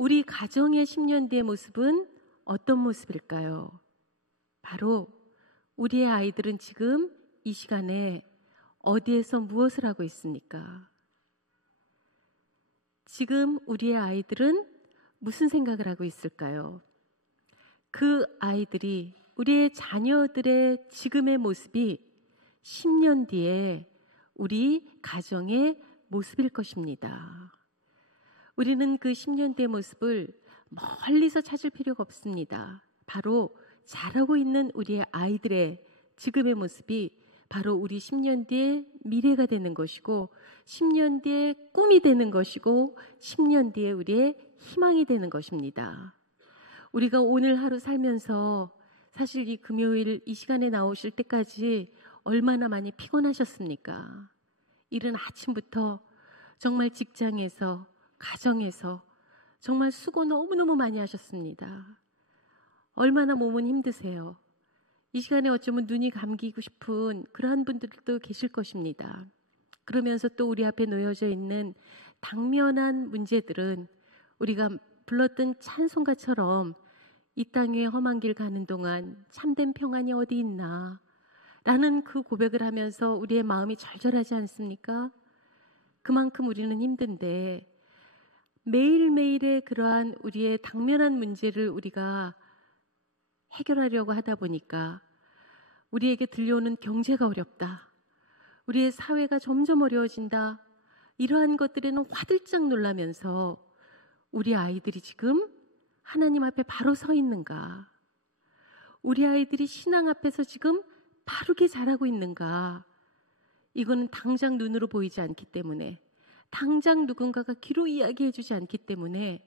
우리 가정의 10년 뒤의 모습은 어떤 모습일까요? 바로 우리의 아이들은 지금 이 시간에 어디에서 무엇을 하고 있습니까? 지금 우리의 아이들은 무슨 생각을 하고 있을까요? 그 아이들이, 우리의 자녀들의 지금의 모습이 10년 뒤에 우리 가정의 모습일 것입니다. 우리는 그 10년 뒤의 모습을 멀리서 찾을 필요가 없습니다. 바로 자라고 있는 우리의 아이들의 지금의 모습이 바로 우리 10년 뒤의 미래가 되는 것이고, 10년 뒤의 꿈이 되는 것이고, 10년 뒤에 우리의 희망이 되는 것입니다. 우리가 오늘 하루 살면서 사실 이 금요일 이 시간에 나오실 때까지 얼마나 많이 피곤하셨습니까? 이른 아침부터 정말 직장에서, 가정에서 정말 수고 너무너무 많이 하셨습니다. 얼마나 몸은 힘드세요. 이 시간에 어쩌면 눈이 감기고 싶은 그러한 분들도 계실 것입니다. 그러면서 또 우리 앞에 놓여져 있는 당면한 문제들은 우리가 불렀던 찬송가처럼 이 땅에 험한 길 가는 동안 참된 평안이 어디 있나 라는 그 고백을 하면서 우리의 마음이 절절하지 않습니까? 그만큼 우리는 힘든데 매일매일의 그러한 우리의 당면한 문제를 우리가 해결하려고 하다 보니까 우리에게 들려오는 경제가 어렵다, 우리의 사회가 점점 어려워진다, 이러한 것들에는 화들짝 놀라면서 우리 아이들이 지금 하나님 앞에 바로 서 있는가, 우리 아이들이 신앙 앞에서 지금 바르게 자라고 있는가, 이거는 당장 눈으로 보이지 않기 때문에, 당장 누군가가 귀로 이야기해 주지 않기 때문에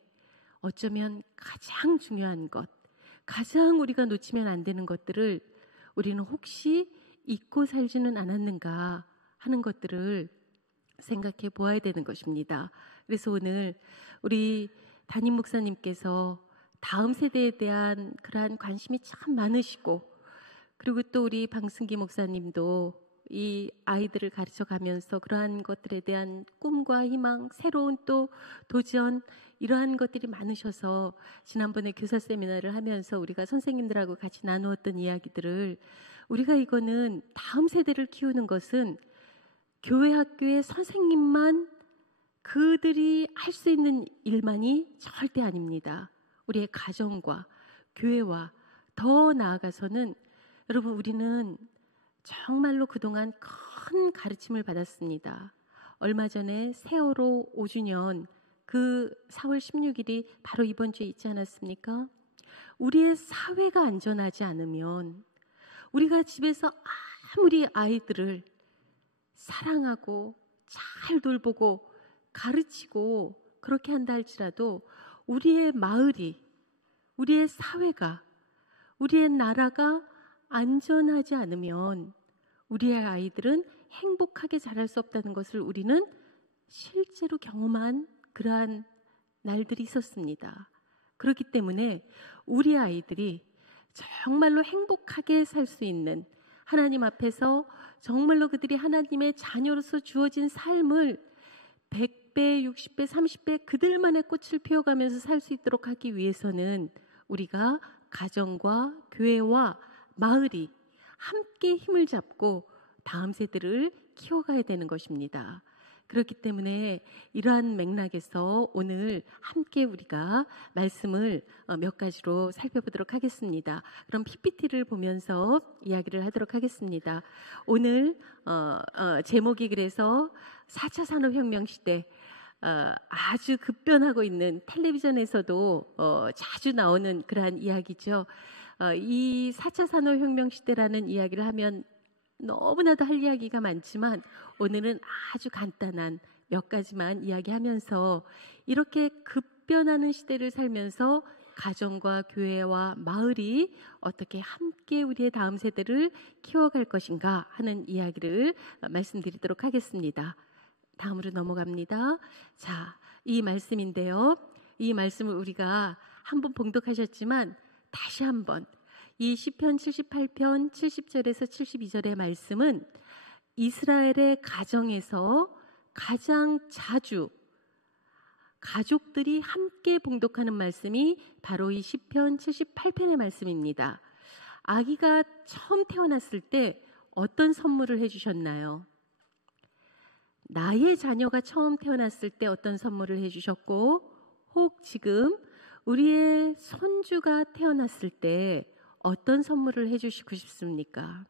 어쩌면 가장 중요한 것, 가장 우리가 놓치면 안 되는 것들을 우리는 혹시 잊고 살지는 않았는가 하는 것들을 생각해 보아야 되는 것입니다. 그래서 오늘 우리 담임 목사님께서 다음 세대에 대한 그러한 관심이 참 많으시고, 그리고 또 우리 방승기 목사님도 이 아이들을 가르쳐 가면서 그러한 것들에 대한 꿈과 희망, 새로운 또 도전, 이러한 것들이 많으셔서 지난번에 교사 세미나를 하면서 우리가 선생님들하고 같이 나누었던 이야기들을, 우리가 이거는 다음 세대를 키우는 것은 교회 학교의 선생님만, 그들이 할 수 있는 일만이 절대 아닙니다. 우리의 가정과 교회와 더 나아가서는 여러분, 우리는 정말로 그동안 큰 가르침을 받았습니다. 얼마 전에 세월호 5주년, 그 4월 16일이 바로 이번 주에 있지 않았습니까? 우리의 사회가 안전하지 않으면, 우리가 집에서 아무리 아이들을 사랑하고 잘 돌보고 가르치고 그렇게 한다 할지라도 우리의 마을이, 우리의 사회가, 우리의 나라가 안전하지 않으면 우리의 아이들은 행복하게 자랄 수 없다는 것을 우리는 실제로 경험한 그러한 날들이 있었습니다. 그렇기 때문에 우리 아이들이 정말로 행복하게 살 수 있는, 하나님 앞에서 정말로 그들이 하나님의 자녀로서 주어진 삶을 100배, 60배, 30배 그들만의 꽃을 피워가면서 살 수 있도록 하기 위해서는 우리가 가정과 교회와 마을이 함께 힘을 잡고 다음 세대를 키워가야 되는 것입니다. 그렇기 때문에 이러한 맥락에서 오늘 함께 우리가 말씀을 몇 가지로 살펴보도록 하겠습니다. 그럼 PPT를 보면서 이야기를 하도록 하겠습니다. 오늘 제목이 그래서 4차 산업혁명 시대, 아주 급변하고 있는, 텔레비전에서도 자주 나오는 그러한 이야기죠. 이 4차 산업혁명 시대라는 이야기를 하면 너무나도 할 이야기가 많지만 오늘은 아주 간단한 몇 가지만 이야기하면서 이렇게 급변하는 시대를 살면서 가정과 교회와 마을이 어떻게 함께 우리의 다음 세대를 키워갈 것인가 하는 이야기를 말씀드리도록 하겠습니다. 다음으로 넘어갑니다. 자, 이 말씀인데요. 이 말씀을 우리가 한번 봉독하셨지만 다시 한번, 이 시편 78편 70절에서 72절의 말씀은 이스라엘의 가정에서 가장 자주, 가족들이 함께 봉독하는 말씀이 바로 이 시편 78편의 말씀입니다. 아기가 처음 태어났을 때 어떤 선물을 해주셨나요? 나의 자녀가 처음 태어났을 때 어떤 선물을 해주셨고, 혹 지금 우리의 손주가 태어났을 때 어떤 선물을 해주시고 싶습니까?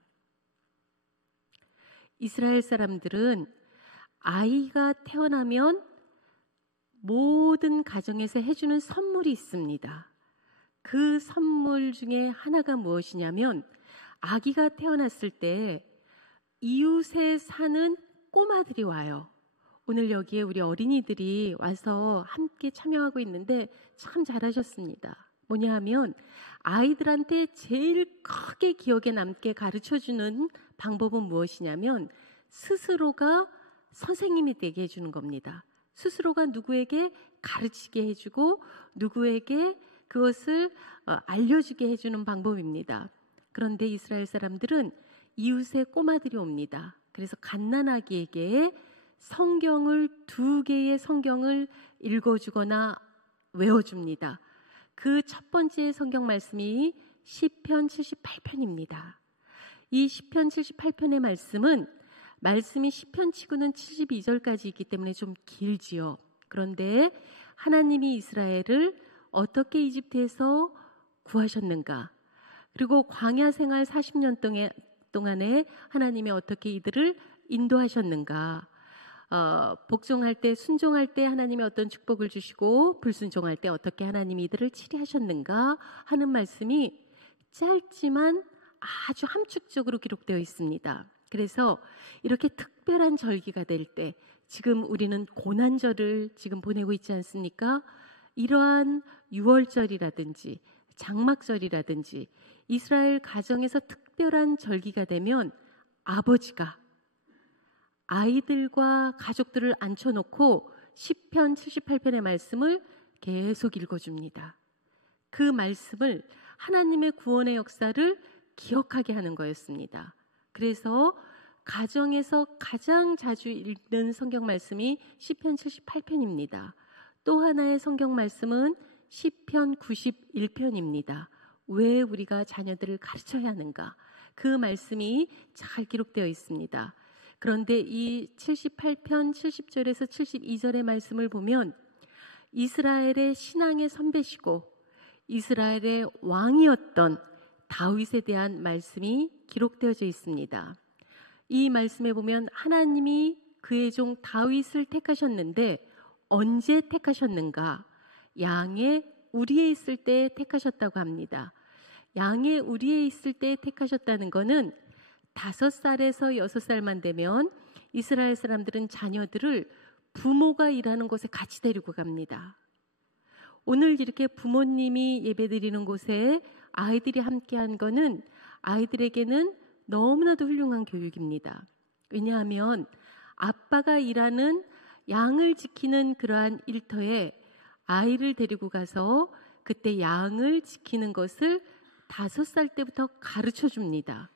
이스라엘 사람들은 아이가 태어나면 모든 가정에서 해주는 선물이 있습니다. 그 선물 중에 하나가 무엇이냐면, 아기가 태어났을 때 이웃에 사는 꼬마들이 와요. 오늘 여기에 우리 어린이들이 와서 함께 참여하고 있는데 참 잘하셨습니다. 뭐냐 하면, 아이들한테 제일 크게 기억에 남게 가르쳐주는 방법은 무엇이냐면, 스스로가 선생님이 되게 해주는 겁니다. 스스로가 누구에게 가르치게 해주고 누구에게 그것을 알려주게 해주는 방법입니다. 그런데 이스라엘 사람들은 이웃의 꼬마들이 옵니다. 그래서 갓난아기에게 성경을 2개의 성경을 읽어주거나 외워줍니다. 그 첫 번째 성경 말씀이 시편 78편입니다. 이 시편 78편의 말씀이 시편치고는 72절까지 있기 때문에 좀 길지요. 그런데 하나님이 이스라엘을 어떻게 이집트에서 구하셨는가, 그리고 광야 생활 40년 동안에 하나님이 어떻게 이들을 인도하셨는가, 복종할 때, 순종할 때 하나님이 어떤 축복을 주시고 불순종할 때 어떻게 하나님이 이들을 치리하셨는가 하는 말씀이 짧지만 아주 함축적으로 기록되어 있습니다. 그래서 이렇게 특별한 절기가 될 때, 지금 우리는 고난절을 지금 보내고 있지 않습니까? 이러한 유월절이라든지 장막절이라든지 이스라엘 가정에서 특별한 절기가 되면 아버지가 아이들과 가족들을 앉혀놓고 시편 78편의 말씀을 계속 읽어줍니다. 그 말씀을 하나님의 구원의 역사를 기억하게 하는 거였습니다. 그래서 가정에서 가장 자주 읽는 성경 말씀이 시편 78편입니다. 또 하나의 성경 말씀은 시편 91편입니다. 왜 우리가 자녀들을 가르쳐야 하는가? 그 말씀이 잘 기록되어 있습니다. 그런데 이 78편 70절에서 72절의 말씀을 보면 이스라엘의 신앙의 선배시고 이스라엘의 왕이었던 다윗에 대한 말씀이 기록되어져 있습니다. 이 말씀에 보면 하나님이 그의 종 다윗을 택하셨는데 언제 택하셨는가? 양의 우리에 있을 때 택하셨다고 합니다. 양의 우리에 있을 때 택하셨다는 것은 5살에서 6살만 되면 이스라엘 사람들은 자녀들을 부모가 일하는 곳에 같이 데리고 갑니다. 오늘 이렇게 부모님이 예배드리는 곳에 아이들이 함께한 것은 아이들에게는 너무나도 훌륭한 교육입니다. 왜냐하면 아빠가 일하는 양을 지키는 그러한 일터에 아이를 데리고 가서 그때 양을 지키는 것을 5살 때부터 가르쳐 줍니다.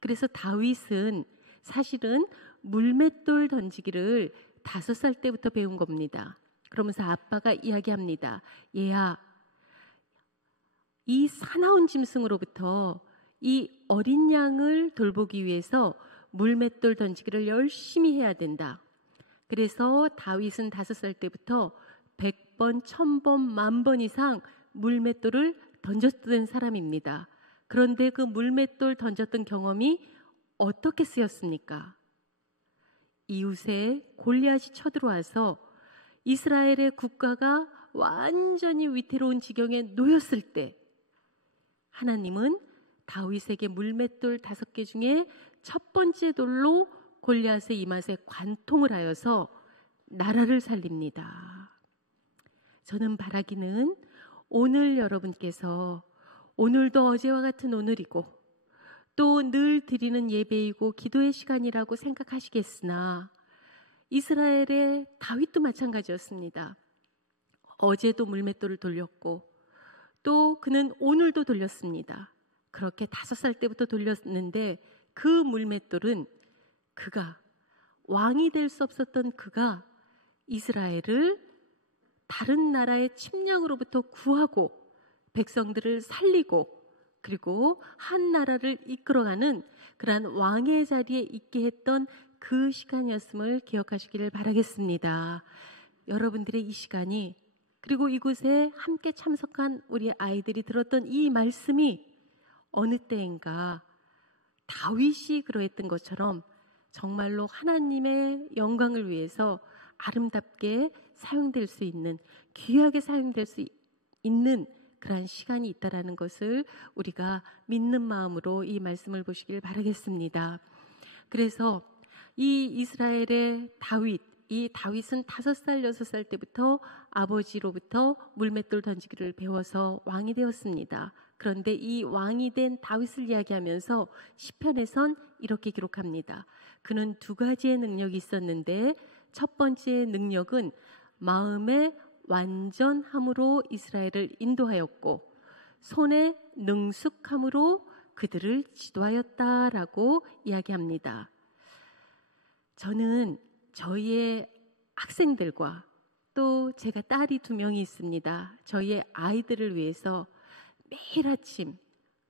그래서 다윗은 사실은 물맷돌 던지기를 5살 때부터 배운 겁니다. 그러면서 아빠가 이야기합니다. 얘야, 이 사나운 짐승으로부터 이 어린 양을 돌보기 위해서 물맷돌 던지기를 열심히 해야 된다. 그래서 다윗은 5살 때부터 100번, 1000번, 10,000번 이상 물맷돌을 던졌던 사람입니다. 그런데 그 물맷돌 던졌던 경험이 어떻게 쓰였습니까? 이웃에 골리앗이 쳐들어와서 이스라엘의 국가가 완전히 위태로운 지경에 놓였을 때 하나님은 다윗에게 물맷돌 5개 중에 첫 번째 돌로 골리앗의 이맛에 관통을 하여서 나라를 살립니다. 저는 바라기는 오늘 여러분께서 오늘도 어제와 같은 오늘이고 또 늘 드리는 예배이고 기도의 시간이라고 생각하시겠으나 이스라엘의 다윗도 마찬가지였습니다. 어제도 물맷돌을 돌렸고 또 그는 오늘도 돌렸습니다. 그렇게 5살 때부터 돌렸는데 그 물맷돌은 그가 왕이 될 수 없었던 그가 이스라엘을 다른 나라의 침략으로부터 구하고 백성들을 살리고 그리고 한 나라를 이끌어가는 그러한 왕의 자리에 있게 했던 그 시간이었음을 기억하시기를 바라겠습니다. 여러분들의 이 시간이 그리고 이곳에 함께 참석한 우리 아이들이 들었던 이 말씀이 어느 때인가 다윗이 그러했던 것처럼 정말로 하나님의 영광을 위해서 아름답게 사용될 수 있는, 귀하게 사용될 수 있는 그러한 시간이 있다라는 것을 우리가 믿는 마음으로 이 말씀을 보시길 바라겠습니다. 그래서 이 이스라엘의 다윗, 이 다윗은 5살, 6살 때부터 아버지로부터 물맷돌 던지기를 배워서 왕이 되었습니다. 그런데 이 왕이 된 다윗을 이야기하면서 시편에선 이렇게 기록합니다. 그는 2가지의 능력이 있었는데 첫 번째 능력은 마음의 완전함으로 이스라엘을 인도하였고 손의 능숙함으로 그들을 지도하였다라고 이야기합니다. 저는 저희의 학생들과 또 제가 딸이 2명이 있습니다. 저희의 아이들을 위해서 매일 아침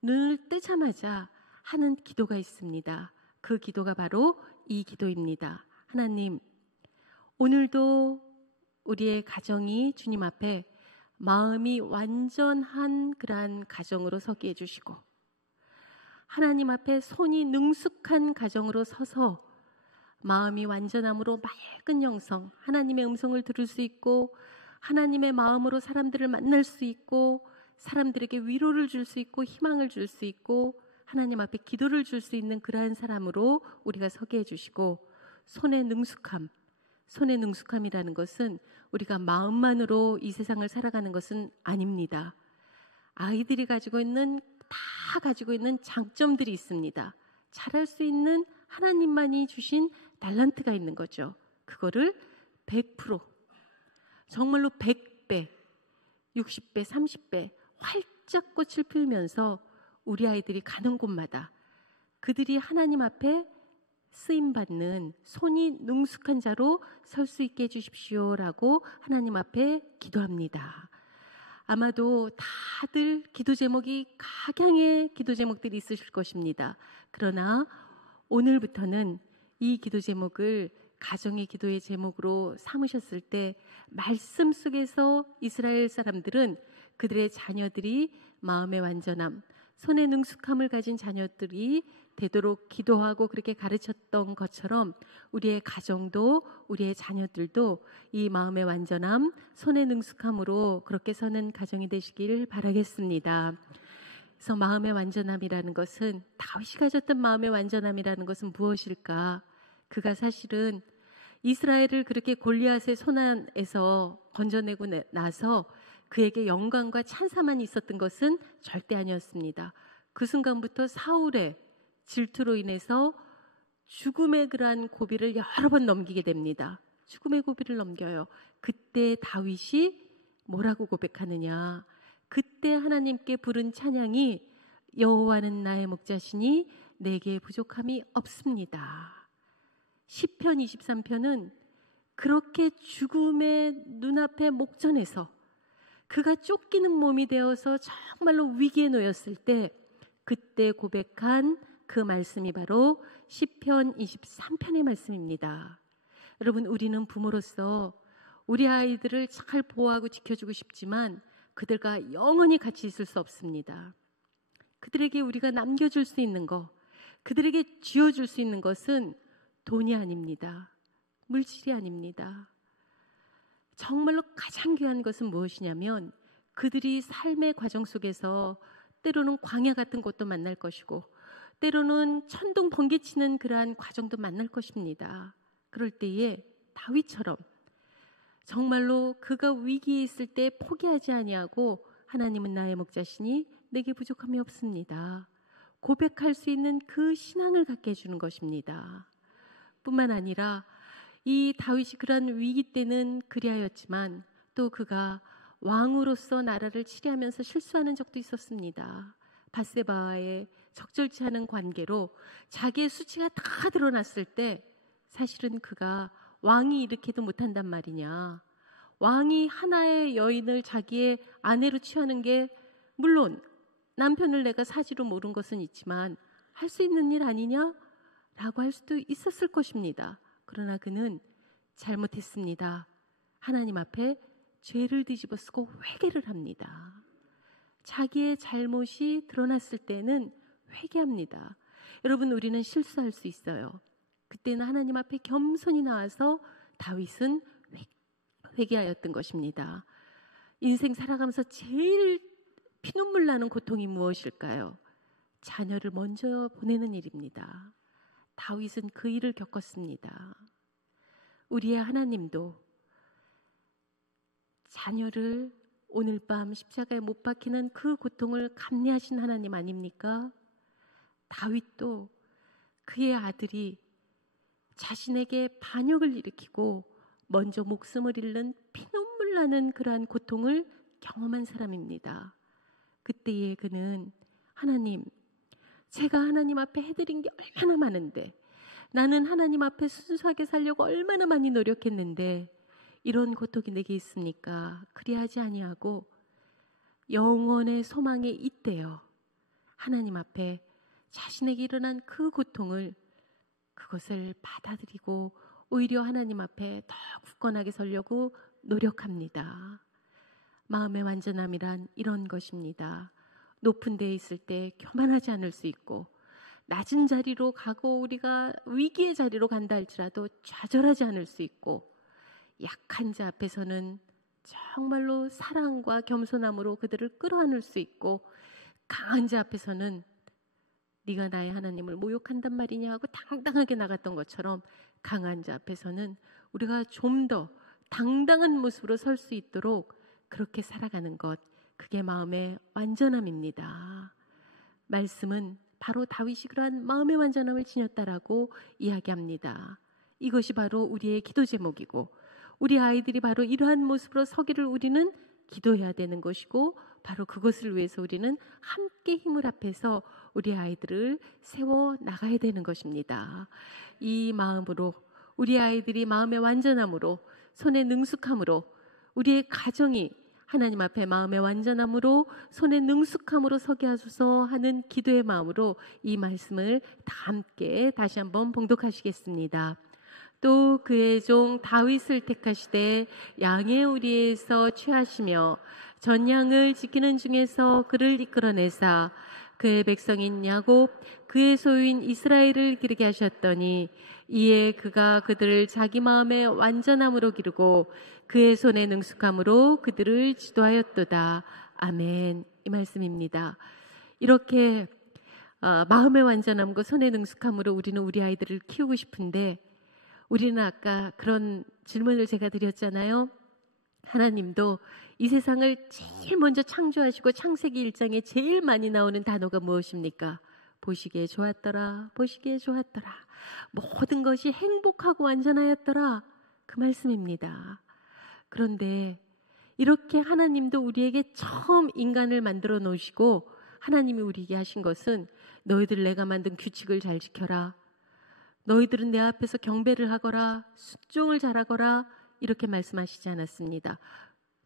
눈을 뜨자마자 하는 기도가 있습니다. 그 기도가 바로 이 기도입니다. 하나님, 오늘도 우리의 가정이 주님 앞에 마음이 완전한 그러한 가정으로 서게 해주시고 하나님 앞에 손이 능숙한 가정으로 서서 마음이 완전함으로 맑은 영성, 하나님의 음성을 들을 수 있고 하나님의 마음으로 사람들을 만날 수 있고 사람들에게 위로를 줄 수 있고 희망을 줄 수 있고 하나님 앞에 기도를 줄 수 있는 그러한 사람으로 우리가 서게 해주시고 손의 능숙함이라는 것은 우리가 마음만으로 이 세상을 살아가는 것은 아닙니다. 아이들이 다 가지고 있는 장점들이 있습니다. 잘할 수 있는 하나님만이 주신 달란트가 있는 거죠. 그거를 100%, 정말로 100배, 60배, 30배 활짝 꽃을 피우면서 우리 아이들이 가는 곳마다 그들이 하나님 앞에 쓰임받는 손이 능숙한 자로 설 수 있게 해주십시오라고 하나님 앞에 기도합니다. 아마도 다들 기도 제목이 각양의 기도 제목들이 있으실 것입니다. 그러나 오늘부터는 이 기도 제목을 가정의 기도의 제목으로 삼으셨을 때 말씀 속에서 이스라엘 사람들은 그들의 자녀들이 마음의 완전함, 손의 능숙함을 가진 자녀들이 되도록 기도하고 그렇게 가르쳤던 것처럼 우리의 가정도 우리의 자녀들도 이 마음의 완전함, 손의 능숙함으로 그렇게 서는 가정이 되시길 바라겠습니다. 그래서 마음의 완전함이라는 것은 다윗이 가졌던 마음의 완전함이라는 것은 무엇일까? 그가 사실은 이스라엘을 그렇게 골리앗의 손안에서 건져내고 나서 그에게 영광과 찬사만 있었던 것은 절대 아니었습니다. 그 순간부터 사울의 질투로 인해서 죽음의 그러한 고비를 여러 번 넘기게 됩니다. 죽음의 고비를 넘겨요. 그때 다윗이 뭐라고 고백하느냐? 그때 하나님께 부른 찬양이 여호와는 나의 목자시니 내게 부족함이 없습니다. 시편 23편은 그렇게 죽음의 눈앞에 목전에서 그가 쫓기는 몸이 되어서 정말로 위기에 놓였을 때 그때 고백한 그 말씀이 바로 시편 23편의 말씀입니다. 여러분, 우리는 부모로서 우리 아이들을 잘 보호하고 지켜주고 싶지만 그들과 영원히 같이 있을 수 없습니다. 그들에게 우리가 남겨줄 수 있는 것, 그들에게 쥐어줄 수 있는 것은 돈이 아닙니다. 물질이 아닙니다. 정말로 가장 귀한 것은 무엇이냐면 그들이 삶의 과정 속에서 때로는 광야 같은 곳도 만날 것이고 때로는 천둥 번개치는 그러한 과정도 만날 것입니다. 그럴 때에 다윗처럼 정말로 그가 위기에 있을 때 포기하지 아니하고 하나님은 나의 목자시니 내게 부족함이 없습니다. 고백할 수 있는 그 신앙을 갖게 해주는 것입니다. 뿐만 아니라 이 다윗이 그러한 위기 때는 그리하였지만 또 그가 왕으로서 나라를 치리하면서 실수하는 적도 있었습니다. 밧세바와의 적절치 않은 관계로 자기의 수치가 다 드러났을 때 사실은 그가 왕이 이렇게도 못한단 말이냐, 왕이 하나의 여인을 자기의 아내로 취하는 게 물론 남편을 내가 사지로 모른 것은 있지만 할 수 있는 일 아니냐라고 할 수도 있었을 것입니다. 그러나 그는 잘못했습니다. 하나님 앞에 죄를 뒤집어 쓰고 회개를 합니다. 자기의 잘못이 드러났을 때는 회개합니다. 여러분, 우리는 실수할 수 있어요. 그때는 하나님 앞에 겸손히 나와서 다윗은 회개하였던 것입니다. 인생 살아가면서 제일 피눈물 나는 고통이 무엇일까요? 자녀를 먼저 보내는 일입니다. 다윗은 그 일을 겪었습니다. 우리의 하나님도 자녀를 오늘 밤 십자가에 못 박히는 그 고통을 감내하신 하나님 아닙니까? 다윗도 그의 아들이 자신에게 반역을 일으키고 먼저 목숨을 잃는 피눈물 나는 그러한 고통을 경험한 사람입니다. 그때에 그는 하나님, 제가 하나님 앞에 해드린 게 얼마나 많은데, 나는 하나님 앞에 순수하게 살려고 얼마나 많이 노력했는데 이런 고통이 내게 있습니까? 그리하지 아니하고 영원의 소망에 잇대어 하나님 앞에 자신에게 일어난 그 고통을, 그것을 받아들이고 오히려 하나님 앞에 더 굳건하게 서려고 노력합니다. 마음의 완전함이란 이런 것입니다. 높은 데에 있을 때 교만하지 않을 수 있고, 낮은 자리로 가고 우리가 위기의 자리로 간다 할지라도 좌절하지 않을 수 있고, 약한 자 앞에서는 정말로 사랑과 겸손함으로 그들을 끌어안을 수 있고, 강한 자 앞에서는 네가 나의 하나님을 모욕한단 말이냐 하고 당당하게 나갔던 것처럼, 강한 자 앞에서는 우리가 좀 더 당당한 모습으로 설 수 있도록 그렇게 살아가는 것, 그게 마음의 완전함입니다. 말씀은 바로 다윗이 그러한 마음의 완전함을 지녔다라고 이야기합니다. 이것이 바로 우리의 기도 제목이고, 우리 아이들이 바로 이러한 모습으로 서기를 우리는 기도해야 되는 것이고, 바로 그것을 위해서 우리는 함께 힘을 합해서 우리 아이들을 세워 나가야 되는 것입니다. 이 마음으로 우리 아이들이 마음의 완전함으로, 손의 능숙함으로, 우리의 가정이 하나님 앞에 마음의 완전함으로, 손의 능숙함으로 서게 하소서 하는 기도의 마음으로 이 말씀을 다 함께 다시 한번 봉독하시겠습니다. 또 그의 종 다윗을 택하시되 양의 우리에서 취하시며 전양을 지키는 중에서 그를 이끌어내사 그의 백성인 야곱, 그의 소유인 이스라엘을 기르게 하셨더니 이에 그가 그들을 자기 마음의 완전함으로 기르고 그의 손의 능숙함으로 그들을 지도하였도다. 아멘. 이 말씀입니다. 이렇게 마음의 완전함과 손의 능숙함으로 우리는 우리 아이들을 키우고 싶은데, 우리는 아까 그런 질문을 제가 드렸잖아요. 하나님도 이 세상을 제일 먼저 창조하시고 창세기 1장에 제일 많이 나오는 단어가 무엇입니까? 보시기에 좋았더라, 보시기에 좋았더라, 모든 것이 행복하고 완전하였더라, 그 말씀입니다. 그런데 이렇게 하나님도 우리에게 처음 인간을 만들어 놓으시고 하나님이 우리에게 하신 것은 너희들 내가 만든 규칙을 잘 지켜라, 너희들은 내 앞에서 경배를 하거라, 순종을 잘하거라, 이렇게 말씀하시지 않았습니다.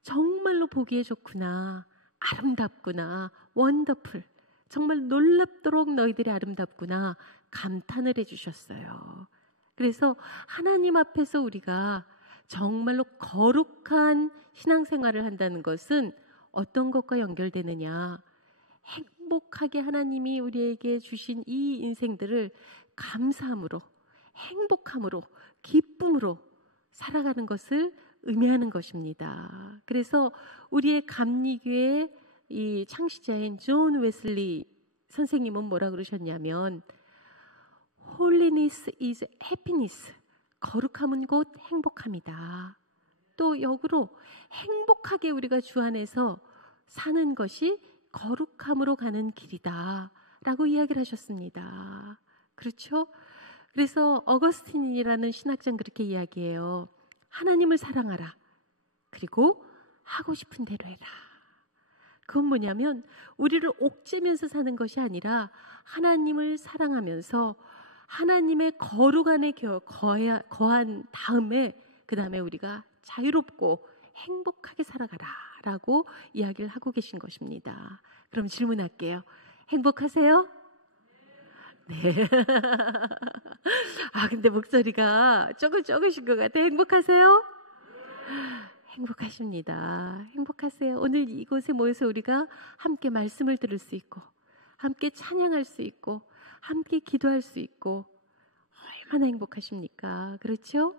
정말로 보기에 좋구나, 아름답구나, 원더풀, 정말 놀랍도록 너희들이 아름답구나 감탄을 해주셨어요. 그래서 하나님 앞에서 우리가 정말로 거룩한 신앙생활을 한다는 것은 어떤 것과 연결되느냐, 행복하게 하나님이 우리에게 주신 이 인생들을 감사함으로, 행복함으로, 기쁨으로 살아가는 것을 의미하는 것입니다. 그래서 우리의 감리교의 이 창시자인 존 웨슬리 선생님은 뭐라 그러셨냐면, Holiness is happiness, 거룩함은 곧 행복함이다. 또 역으로 행복하게 우리가 주 안에서 사는 것이 거룩함으로 가는 길이다 라고 이야기를 하셨습니다. 그렇죠? 그래서 어거스틴이라는 신학자는 그렇게 이야기해요. 하나님을 사랑하라, 그리고 하고 싶은 대로 해라. 그건 뭐냐면 우리를 옥죄면서 사는 것이 아니라 하나님을 사랑하면서 하나님의 거룩 안에 거한 다음에 그 다음에 우리가 자유롭고 행복하게 살아가라 라고 이야기를 하고 계신 것입니다. 그럼 질문할게요. 행복하세요? 네. 근데 목소리가 조금씩 것 같아요. 행복하세요? 행복하십니다. 행복하세요. 오늘 이곳에 모여서 우리가 함께 말씀을 들을 수 있고, 함께 찬양할 수 있고, 함께 기도할 수 있고, 얼마나 행복하십니까? 그렇죠?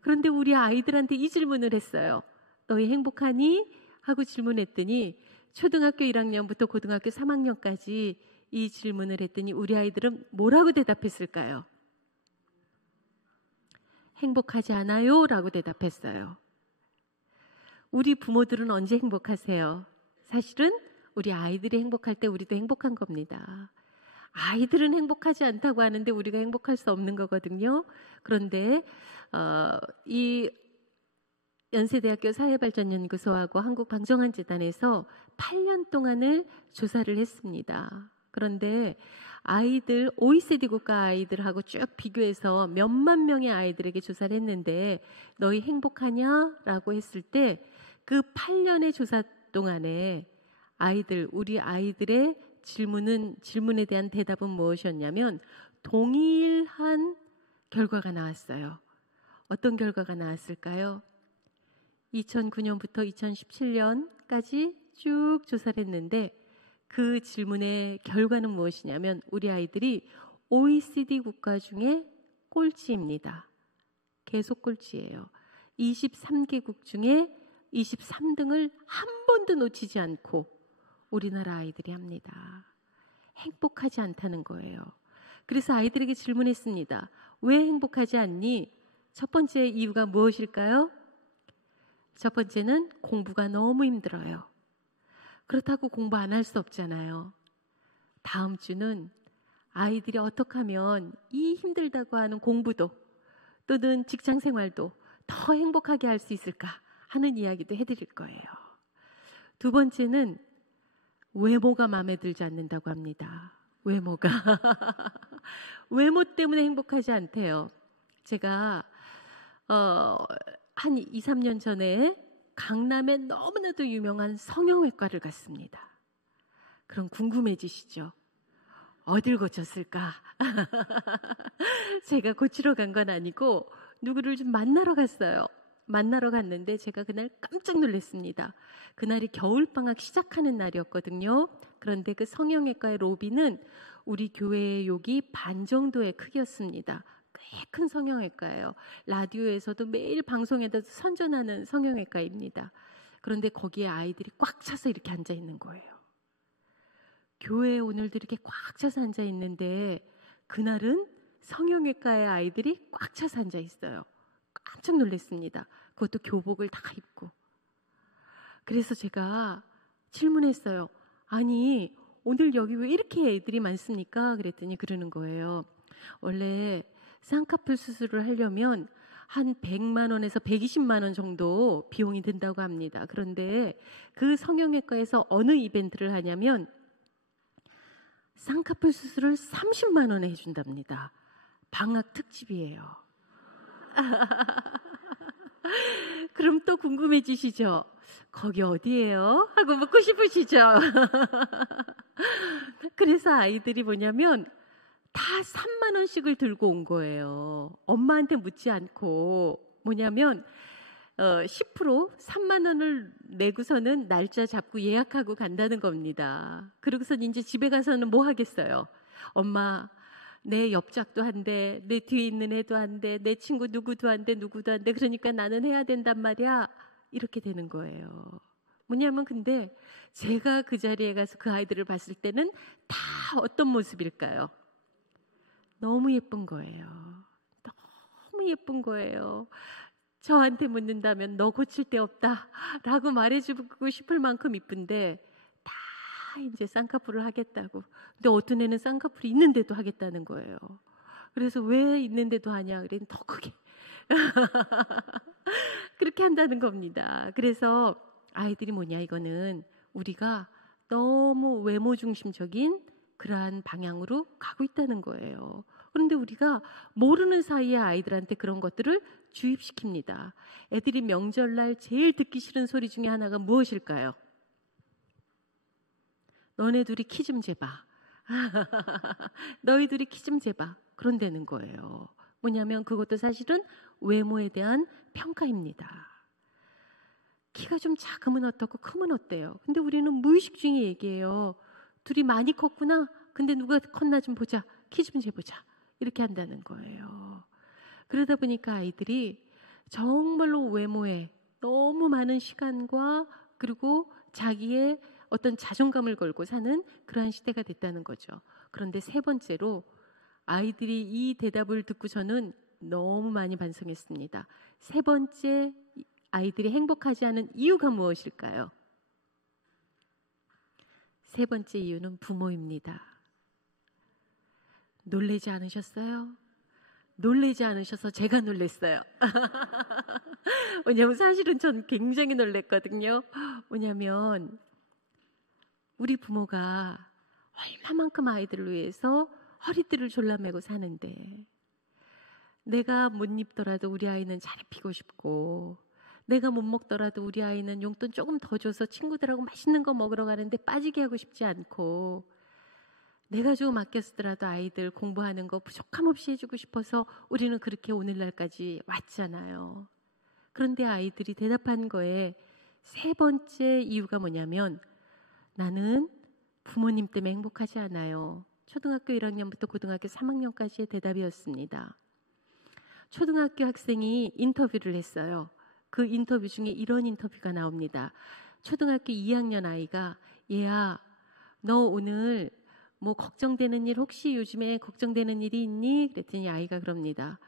그런데 우리 아이들한테 이 질문을 했어요. 너희 행복하니? 하고 질문했더니 초등학교 1학년부터 고등학교 3학년까지 이 질문을 했더니 우리 아이들은 뭐라고 대답했을까요? 행복하지 않아요? 라고 대답했어요. 우리 부모들은 언제 행복하세요? 사실은 우리 아이들이 행복할 때 우리도 행복한 겁니다. 아이들은 행복하지 않다고 하는데 우리가 행복할 수 없는 거거든요. 그런데 이 연세대학교 사회발전연구소하고 한국방정환재단에서 8년 동안을 조사를 했습니다. 그런데 아이들, OECD 국가 아이들하고 쭉 비교해서 몇만 명의 아이들에게 조사를 했는데 너희 행복하냐? 라고 했을 때 그 8년의 조사 동안에 우리 아이들의 질문에 대한 대답은 무엇이었냐면 동일한 결과가 나왔어요. 어떤 결과가 나왔을까요? 2009년부터 2017년까지 쭉 조사를 했는데 그 질문의 결과는 무엇이냐면 우리 아이들이 OECD 국가 중에 꼴찌입니다. 계속 꼴찌예요. 23개국 중에 23등을 한 번도 놓치지 않고 우리나라 아이들이 합니다. 행복하지 않다는 거예요. 그래서 아이들에게 질문했습니다. 왜 행복하지 않니? 첫 번째 이유가 무엇일까요? 첫 번째는 공부가 너무 힘들어요. 그렇다고 공부 안 할 수 없잖아요. 다음 주는 아이들이 어떻게 하면 이 힘들다고 하는 공부도 또는 직장 생활도 더 행복하게 할 수 있을까 하는 이야기도 해드릴 거예요. 두 번째는 외모가 마음에 들지 않는다고 합니다. 외모 때문에 행복하지 않대요. 제가 한 2, 3년 전에 강남에 너무나도 유명한 성형외과를 갔습니다. 그럼 궁금해지시죠? 어딜 고쳤을까? 제가 고치러 간 건 아니고 누구를 좀 만나러 갔어요. 만나러 갔는데 제가 그날 깜짝 놀랐습니다. 그날이 겨울방학 시작하는 날이었거든요. 그런데 그 성형외과의 로비는 우리 교회의 욕이 반 정도의 크기였습니다. 꽤 큰 성형외과예요. 라디오에서도 매일 방송에도 선전하는 성형외과입니다. 그런데 거기에 아이들이 꽉 차서 이렇게 앉아 있는 거예요. 교회에 오늘도 이렇게 꽉 차서 앉아 있는데 그날은 성형외과의 아이들이 꽉 차서 앉아 있어요. 깜짝 놀랐습니다. 그것도 교복을 다 입고. 그래서 제가 질문했어요. 아니 오늘 여기 왜 이렇게 애들이 많습니까? 그랬더니 그러는 거예요. 원래 쌍꺼풀 수술을 하려면 한 100만 원에서 120만 원 정도 비용이 든다고 합니다. 그런데 그 성형외과에서 어느 이벤트를 하냐면 쌍꺼풀 수술을 30만 원에 해준답니다. 방학 특집이에요. 그럼 또 궁금해지시죠? 거기 어디예요? 하고 묻고 싶으시죠? 그래서 아이들이 뭐냐면 다 3만 원씩을 들고 온 거예요. 엄마한테 묻지 않고 뭐냐면 10% 3만 원을 내고서는 날짜 잡고 예약하고 간다는 겁니다. 그러고서 이제 집에 가서는 뭐 하겠어요? 엄마 내 옆짝도 한대, 내 뒤에 있는 애도 한대, 내 친구 누구도 한대, 누구도 한대. 그러니까 나는 해야 된단 말이야. 이렇게 되는 거예요. 뭐냐면 근데 제가 그 자리에 가서 그 아이들을 봤을 때는 다 어떤 모습일까요? 너무 예쁜 거예요. 너무 예쁜 거예요. 저한테 묻는다면 너 고칠 데 없다 라고 말해주고 싶을 만큼 이쁜데 다 이제 쌍꺼풀을 하겠다고. 근데 어떤 애는 쌍꺼풀이 있는데도 하겠다는 거예요. 그래서 왜 있는데도 하냐 그랬더니 더 크게 그렇게 한다는 겁니다. 그래서 아이들이 뭐냐, 이거는 우리가 너무 외모 중심적인 그러한 방향으로 가고 있다는 거예요. 그런데 우리가 모르는 사이에 아이들한테 그런 것들을 주입시킵니다. 애들이 명절날 제일 듣기 싫은 소리 중에 하나가 무엇일까요? 너네 둘이 키 좀 재봐. 너희 둘이 키 좀 재봐. 그런다는 거예요. 뭐냐면 그것도 사실은 외모에 대한 평가입니다. 키가 좀 작으면 어떻고 크면 어때요? 근데 우리는 무의식 중에 얘기해요. 둘이 많이 컸구나. 근데 누가 컸나 좀 보자. 키 좀 재보자. 이렇게 한다는 거예요. 그러다 보니까 아이들이 정말로 외모에 너무 많은 시간과 그리고 자기의 어떤 자존감을 걸고 사는 그러한 시대가 됐다는 거죠. 그런데 세 번째로 아이들이 이 대답을 듣고 저는 너무 많이 반성했습니다. 세 번째, 아이들이 행복하지 않은 이유가 무엇일까요? 세 번째 이유는 부모입니다. 놀라지 않으셨어요? 놀라지 않으셔서 제가 놀랐어요. 왜냐하면 사실은 전 굉장히 놀랐거든요. 뭐냐면 우리 부모가 얼마만큼 아이들을 위해서 허리띠를 졸라매고 사는데 내가 못 입더라도 우리 아이는 잘 입히고 싶고 내가 못 먹더라도 우리 아이는 용돈 조금 더 줘서 친구들하고 맛있는 거 먹으러 가는데 빠지게 하고 싶지 않고 내가 조금 아껴 쓰더라도 아이들 공부하는 거 부족함 없이 해주고 싶어서 우리는 그렇게 오늘날까지 왔잖아요. 그런데 아이들이 대답한 거에 세 번째 이유가 뭐냐면 나는 부모님 때문에 행복하지 않아요. 초등학교 1학년부터 고등학교 3학년까지의 대답이었습니다. 초등학교 학생이 인터뷰를 했어요. 그 인터뷰 중에 이런 인터뷰가 나옵니다. 초등학교 2학년 아이가 얘야 너 오늘 뭐 걱정되는 일 혹시 요즘에 걱정되는 일이 있니? 그랬더니 아이가 그럽니다.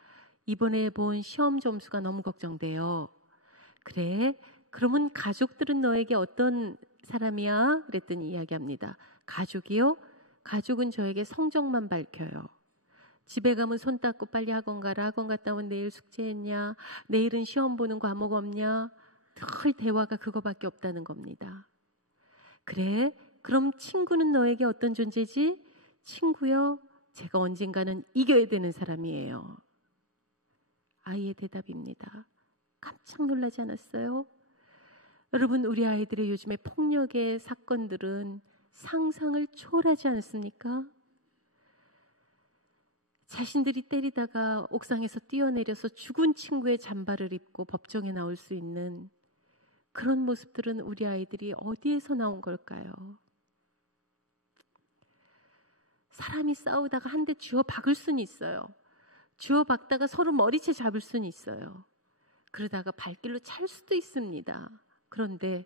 이번에 본 시험 점수가 너무 걱정돼요. 그래? 그러면 가족들은 너에게 어떤 사람이야? 그랬더니 이야기합니다. 가족이요? 가족은 저에게 성적만 밝혀요. 집에 가면 손 닦고 빨리 학원 가라. 학원 갔다 오면 내일 숙제했냐? 내일은 시험 보는 과목 없냐? 늘 대화가 그거밖에 없다는 겁니다. 그래? 그럼 친구는 너에게 어떤 존재지? 친구요? 제가 언젠가는 이겨야 되는 사람이에요. 아이의 대답입니다. 깜짝 놀라지 않았어요? 여러분 우리 아이들의 요즘의 폭력의 사건들은 상상을 초월하지 않습니까? 자신들이 때리다가 옥상에서 뛰어내려서 죽은 친구의 잠바를 입고 법정에 나올 수 있는 그런 모습들은 우리 아이들이 어디에서 나온 걸까요? 사람이 싸우다가 한 대 쥐어 박을 수는 있어요. 쥐어 박다가 서로 머리채 잡을 수는 있어요. 그러다가 발길로 찰 수도 있습니다. 그런데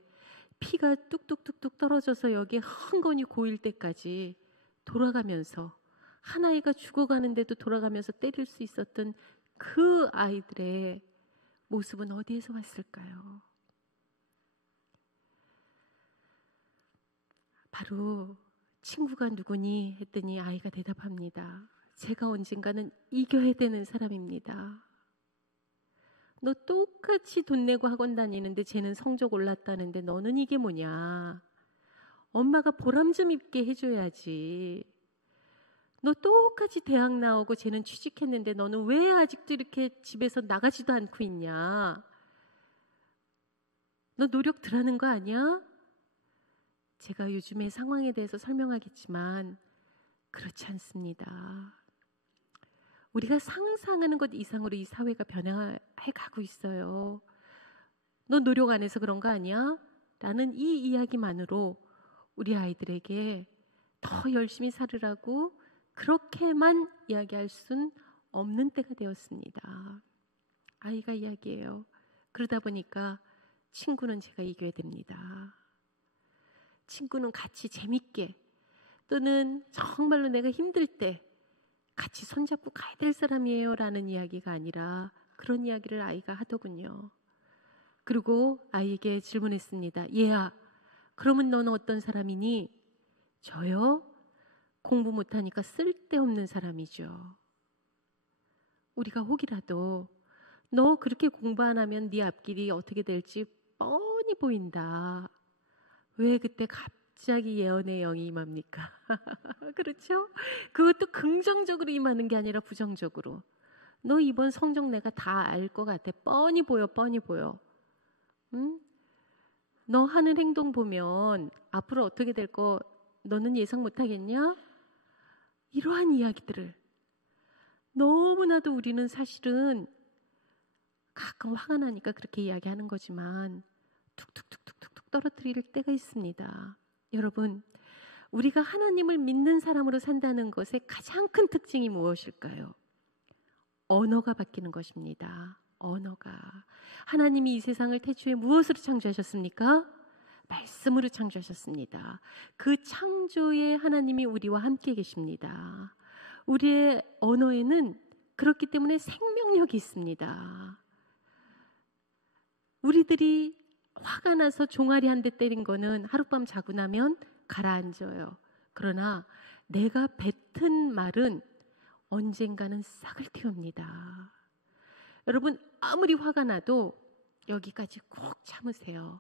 피가 뚝뚝뚝뚝 떨어져서 여기에 흥건히 고일 때까지 돌아가면서 한 아이가 죽어가는데도 돌아가면서 때릴 수 있었던 그 아이들의 모습은 어디에서 왔을까요? 바로 친구가 누구니 했더니 아이가 대답합니다. 제가 언젠가는 이겨야 되는 사람입니다. 너 똑같이 돈 내고 학원 다니는데 쟤는 성적 올랐다는데 너는 이게 뭐냐? 엄마가 보람 좀 있게 해줘야지. 너 똑같이 대학 나오고 쟤는 취직했는데 너는 왜 아직도 이렇게 집에서 나가지도 않고 있냐? 너 노력 덜 하는 거 아니야? 제가 요즘의 상황에 대해서 설명하겠지만 그렇지 않습니다. 우리가 상상하는 것 이상으로 이 사회가 변화해 가고 있어요. 너 노력 안 해서 그런 거 아니야? 라는 이 이야기만으로 우리 아이들에게 더 열심히 살으라고 그렇게만 이야기할 순 없는 때가 되었습니다. 아이가 이야기해요. 그러다 보니까 친구는 제가 이겨야 됩니다. 친구는 같이 재밌게 또는 정말로 내가 힘들 때 같이 손잡고 가야 될 사람이에요 라는 이야기가 아니라 그런 이야기를 아이가 하더군요. 그리고 아이에게 질문했습니다. 얘야, 그러면 너는 어떤 사람이니? 저요? 공부 못하니까 쓸데없는 사람이죠. 우리가 혹이라도 너 그렇게 공부 안 하면 네 앞길이 어떻게 될지 뻔히 보인다. 왜 그때 갑자기 예언의 영이 임합니까? 그렇죠? 그것도 긍정적으로 임하는 게 아니라 부정적으로. 너 이번 성적 내가 다 알 것 같아. 뻔히 보여, 뻔히 보여. 응? 너 하는 행동 보면 앞으로 어떻게 될 거 너는 예상 못하겠냐? 이러한 이야기들을 너무나도 우리는 사실은 가끔 화가 나니까 그렇게 이야기하는 거지만 툭툭툭툭툭 떨어뜨릴 때가 있습니다. 여러분, 우리가 하나님을 믿는 사람으로 산다는 것의 가장 큰 특징이 무엇일까요? 언어가 바뀌는 것입니다. 언어가. 하나님이 이 세상을 태초에 무엇으로 창조하셨습니까? 말씀으로 창조하셨습니다. 그 창조에 하나님이 우리와 함께 계십니다. 우리의 언어에는 그렇기 때문에 생명력이 있습니다. 우리들이 화가 나서 종아리 한 대 때린 거는 하룻밤 자고 나면 가라앉아요. 그러나 내가 뱉은 말은 언젠가는 싹을 틔웁니다. 여러분, 아무리 화가 나도 여기까지 꼭 참으세요.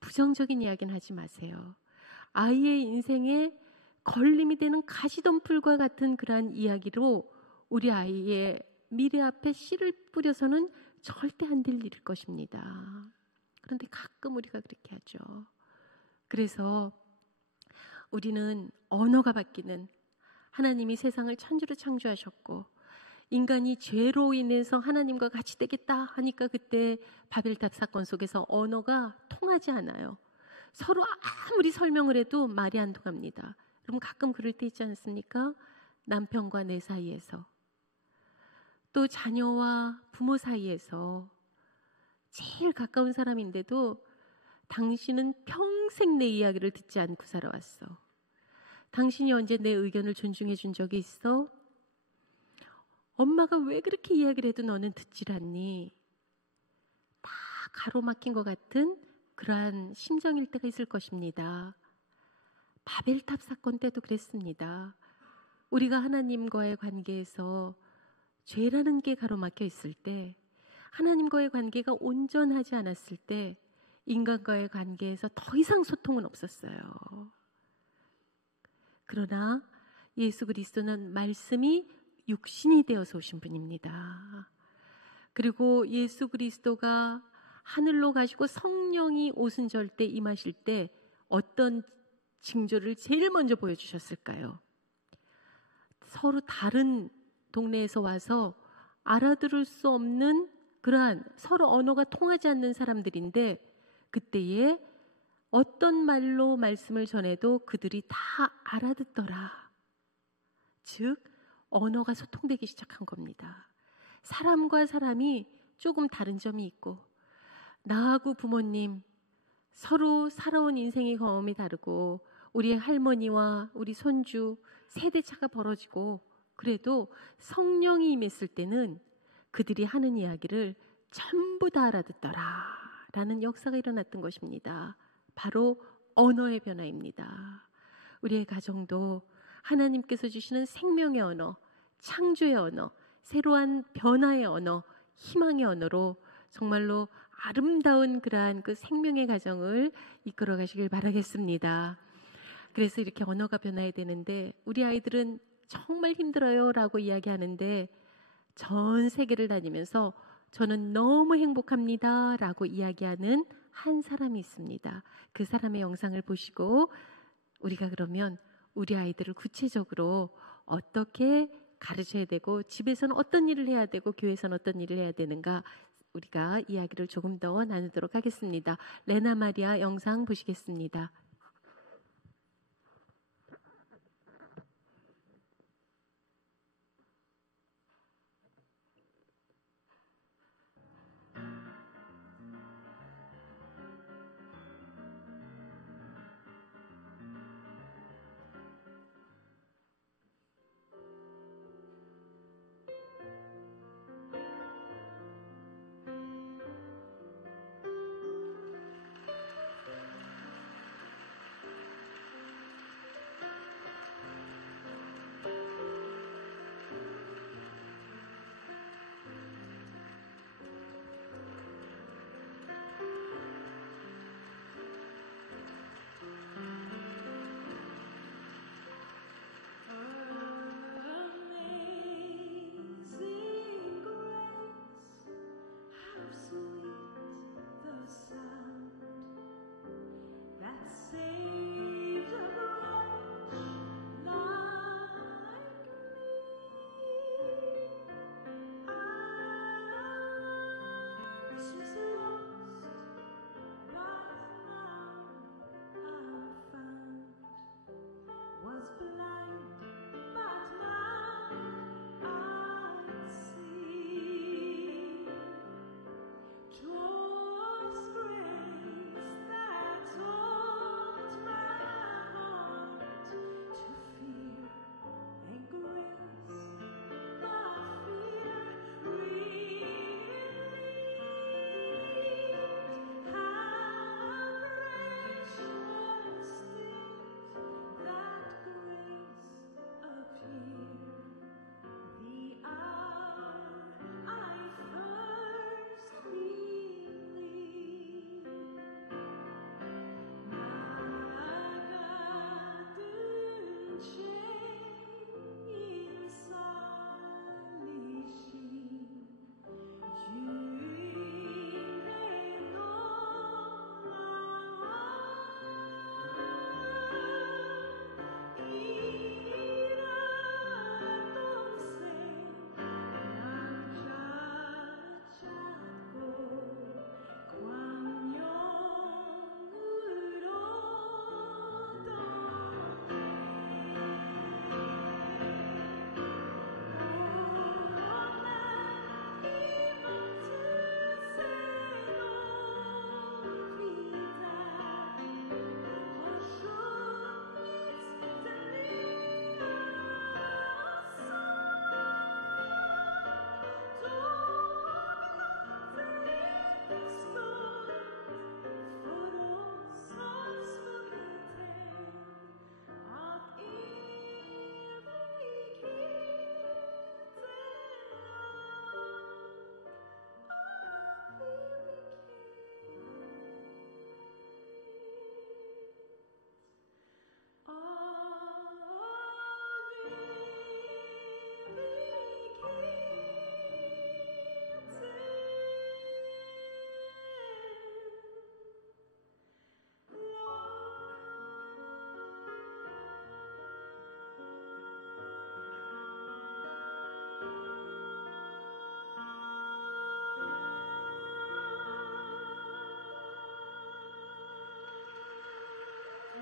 부정적인 이야기는 하지 마세요. 아이의 인생에 걸림이 되는 가시덤불과 같은 그러한 이야기로 우리 아이의 미래 앞에 씨를 뿌려서는 절대 안 될 일일 것입니다. 그런데 가끔 우리가 그렇게 하죠. 그래서 우리는 언어가 바뀌는, 하나님이 세상을 천주로 창조하셨고 인간이 죄로 인해서 하나님과 같이 되겠다 하니까 그때 바벨탑 사건 속에서 언어가 통하지 않아요. 서로 아무리 설명을 해도 말이 안 통합니다. 여러분, 가끔 그럴 때 있지 않습니까? 남편과 내 사이에서, 또 자녀와 부모 사이에서 제일 가까운 사람인데도 당신은 평생 내 이야기를 듣지 않고 살아왔어. 당신이 언제 내 의견을 존중해 준 적이 있어? 엄마가 왜 그렇게 이야기를 해도 너는 듣질 않니? 다 가로막힌 것 같은 그러한 심정일 때가 있을 것입니다. 바벨탑 사건 때도 그랬습니다. 우리가 하나님과의 관계에서 죄라는 게 가로막혀 있을 때, 하나님과의 관계가 온전하지 않았을 때 인간과의 관계에서 더 이상 소통은 없었어요. 그러나 예수 그리스도는 말씀이 육신이 되어서 오신 분입니다. 그리고 예수 그리스도가 하늘로 가시고 성령이 오순절 때 임하실 때 어떤 징조를 제일 먼저 보여주셨을까요? 서로 다른 동네에서 와서 알아들을 수 없는 그러한 서로 언어가 통하지 않는 사람들인데, 그때에 어떤 말로 말씀을 전해도 그들이 다 알아듣더라. 즉 언어가 소통되기 시작한 겁니다. 사람과 사람이 조금 다른 점이 있고, 나하고 부모님 서로 살아온 인생의 경험이 다르고, 우리의 할머니와 우리 손주 세대차가 벌어지고, 그래도 성령이 임했을 때는 그들이 하는 이야기를 전부 다 알아듣더라 라는 역사가 일어났던 것입니다. 바로 언어의 변화입니다. 우리의 가정도 하나님께서 주시는 생명의 언어, 창조의 언어, 새로운 변화의 언어, 희망의 언어로 정말로 아름다운 그러한 그 생명의 가정을 이끌어 가시길 바라겠습니다. 그래서 이렇게 언어가 변화해야 되는데, 우리 아이들은 정말 힘들어요 라고 이야기하는데, 전 세계를 다니면서 저는 너무 행복합니다 라고 이야기하는 한 사람이 있습니다. 그 사람의 영상을 보시고 우리가 그러면 우리 아이들을 구체적으로 어떻게 가르쳐야 되고, 집에서는 어떤 일을 해야 되고, 교회에서는 어떤 일을 해야 되는가, 우리가 이야기를 조금 더 나누도록 하겠습니다. 레나 마리아 영상 보시겠습니다.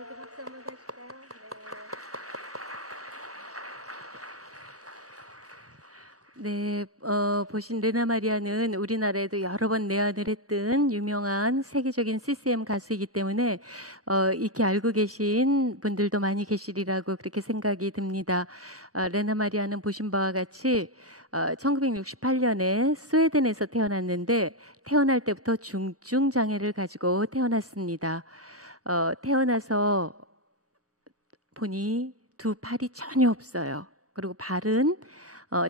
레나마리아한테 박수 한번 가실까요? 네, 보신 레나마리아는 우리나라에도 여러 번 내한을 했던 유명한 세계적인 CCM 가수이기 때문에 익히 알고 계신 분들도 많이 계시리라고 그렇게 생각이 듭니다. 레나마리아는 보신 바와 같이 1968년에 스웨덴에서 태어났는데 태어날 때부터 중증 장애를 가지고 태어났습니다. 태어나서 보니 두 팔이 전혀 없어요. 그리고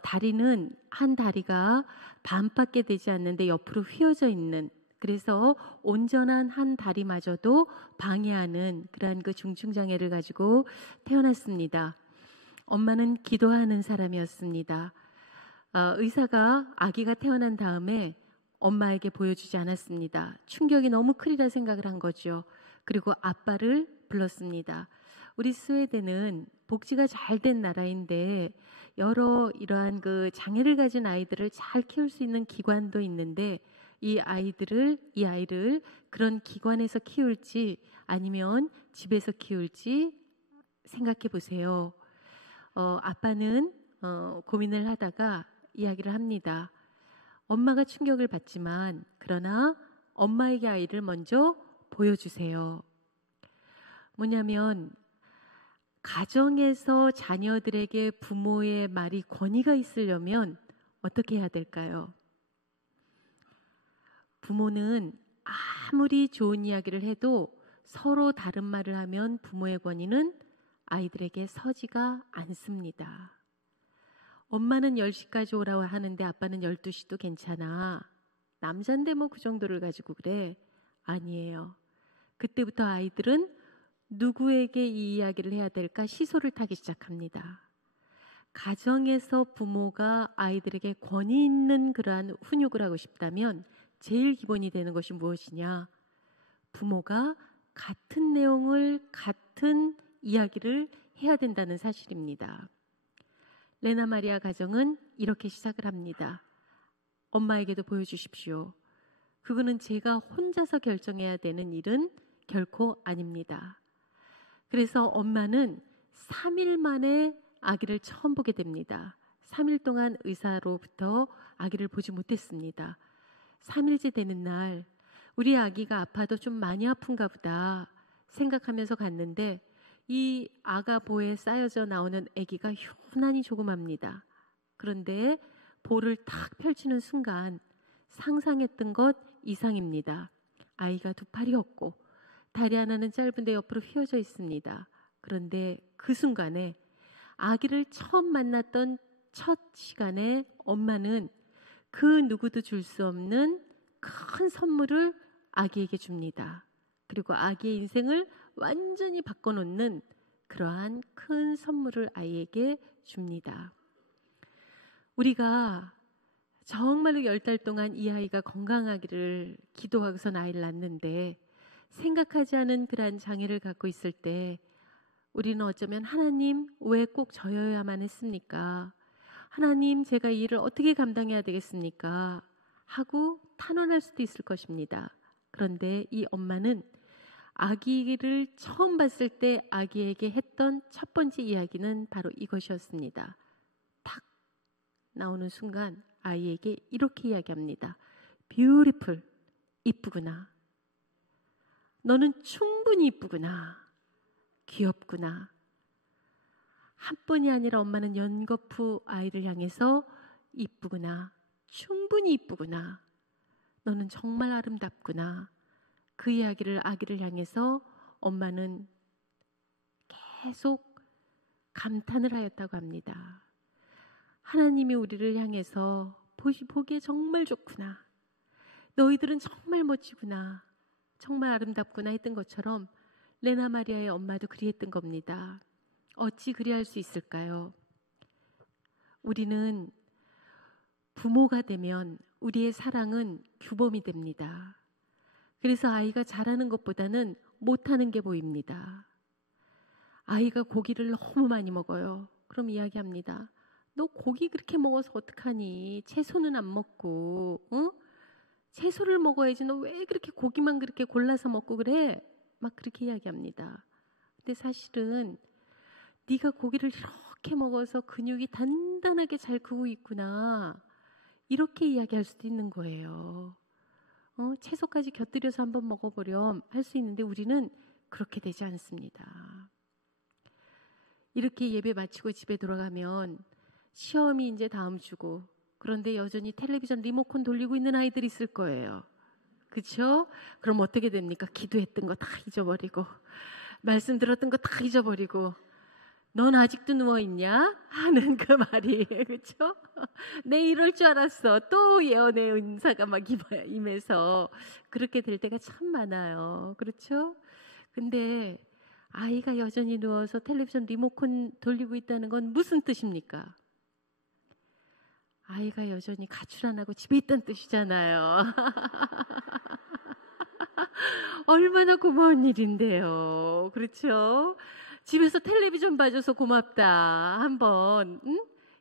다리는 한 다리가 반밖에 되지 않는데 옆으로 휘어져 있는, 그래서 온전한 한 다리마저도 방해하는 그러한 그 중증 장애를 가지고 태어났습니다. 엄마는 기도하는 사람이었습니다. 의사가 아기가 태어난 다음에 엄마에게 보여주지 않았습니다. 충격이 너무 크리라 생각을 한 거죠. 그리고 아빠를 불렀습니다. 우리 스웨덴은 복지가 잘 된 나라인데 여러 이러한 그 장애를 가진 아이들을 잘 키울 수 있는 기관도 있는데 이 아이를 그런 기관에서 키울지 아니면 집에서 키울지 생각해 보세요. 아빠는 고민을 하다가 이야기를 합니다. 엄마가 충격을 받지만 그러나 엄마에게 아이를 먼저 보여주세요. 뭐냐면 가정에서 자녀들에게 부모의 말이 권위가 있으려면 어떻게 해야 될까요? 부모는 아무리 좋은 이야기를 해도 서로 다른 말을 하면 부모의 권위는 아이들에게 서지가 않습니다. 엄마는 10시까지 오라고 하는데 아빠는 12시도 괜찮아. 남잔데 뭐 그 정도를 가지고 그래. 아니에요. 그때부터 아이들은 누구에게 이 이야기를 해야 될까 시소를 타기 시작합니다. 가정에서 부모가 아이들에게 권위 있는 그러한 훈육을 하고 싶다면 제일 기본이 되는 것이 무엇이냐? 부모가 같은 내용을, 같은 이야기를 해야 된다는 사실입니다. 레나마리아 가정은 이렇게 시작을 합니다. 엄마에게도 보여주십시오. 그거는 제가 혼자서 결정해야 되는 일은 결코 아닙니다. 그래서 엄마는 3일 만에 아기를 처음 보게 됩니다. 3일 동안 의사로부터 아기를 보지 못했습니다. 3일째 되는 날 우리 아기가 아파도 좀 많이 아픈가 보다 생각하면서 갔는데 이 아가보에 쌓여져 나오는 아기가 유난히 조그맣니다. 그런데 볼을 탁 펼치는 순간 상상했던 것 이상입니다. 아이가 두 팔이 없고 다리 하나는 짧은데 옆으로 휘어져 있습니다. 그런데 그 순간에 아기를 처음 만났던 첫 시간에 엄마는 그 누구도 줄 수 없는 큰 선물을 아기에게 줍니다. 그리고 아기의 인생을 완전히 바꿔놓는 그러한 큰 선물을 아이에게 줍니다. 우리가 정말로 10달 동안 이 아이가 건강하기를 기도하고선 아이를 낳는데 생각하지 않은 그러한 장애를 갖고 있을 때 우리는 어쩌면 하나님 왜 꼭 저여야만 했습니까? 하나님 제가 이 일을 어떻게 감당해야 되겠습니까? 하고 탄원할 수도 있을 것입니다. 그런데 이 엄마는 아기를 처음 봤을 때 아기에게 했던 첫 번째 이야기는 바로 이것이었습니다. 탁 나오는 순간 아이에게 이렇게 이야기합니다. Beautiful, 이쁘구나. 너는 충분히 이쁘구나. 귀엽구나. 한 번이 아니라 엄마는 연거푸 아이를 향해서 이쁘구나. 충분히 이쁘구나. 너는 정말 아름답구나. 그 이야기를 아기를 향해서 엄마는 계속 감탄을 하였다고 합니다. 하나님이 우리를 향해서 보기에 정말 좋구나. 너희들은 정말 멋지구나. 정말 아름답구나 했던 것처럼 레나마리아의 엄마도 그리했던 겁니다. 어찌 그리할 수 있을까요? 우리는 부모가 되면 우리의 사랑은 규범이 됩니다. 그래서 아이가 잘하는 것보다는 못하는 게 보입니다. 아이가 고기를 너무 많이 먹어요. 그럼 이야기합니다. 너 고기 그렇게 먹어서 어떡하니? 채소는 안 먹고, 응? 채소를 먹어야지. 너 왜 그렇게 고기만 그렇게 골라서 먹고 그래? 막 그렇게 이야기합니다. 때 사실은 네가 고기를 이렇게 먹어서 근육이 단단하게 잘 크고 있구나. 이렇게 이야기할 수도 있는 거예요. 채소까지 곁들여서 한번 먹어보렴 할 수 있는데 우리는 그렇게 되지 않습니다. 이렇게 예배 마치고 집에 돌아가면 시험이 이제 다음 주고, 그런데 여전히 텔레비전 리모컨 돌리고 있는 아이들이 있을 거예요. 그렇죠? 그럼 어떻게 됩니까? 기도했던 거 다 잊어버리고 말씀 들었던 거 다 잊어버리고 넌 아직도 누워있냐? 하는 그 말이 그렇죠? 내 이럴 줄 알았어. 또 예언의 은사가 막 임해서 그렇게 될 때가 참 많아요. 그렇죠? 근데 아이가 여전히 누워서 텔레비전 리모컨 돌리고 있다는 건 무슨 뜻입니까? 아이가 여전히 가출 안 하고 집에 있다는 뜻이잖아요. 얼마나 고마운 일인데요. 그렇죠? 집에서 텔레비전 봐줘서 고맙다. 한번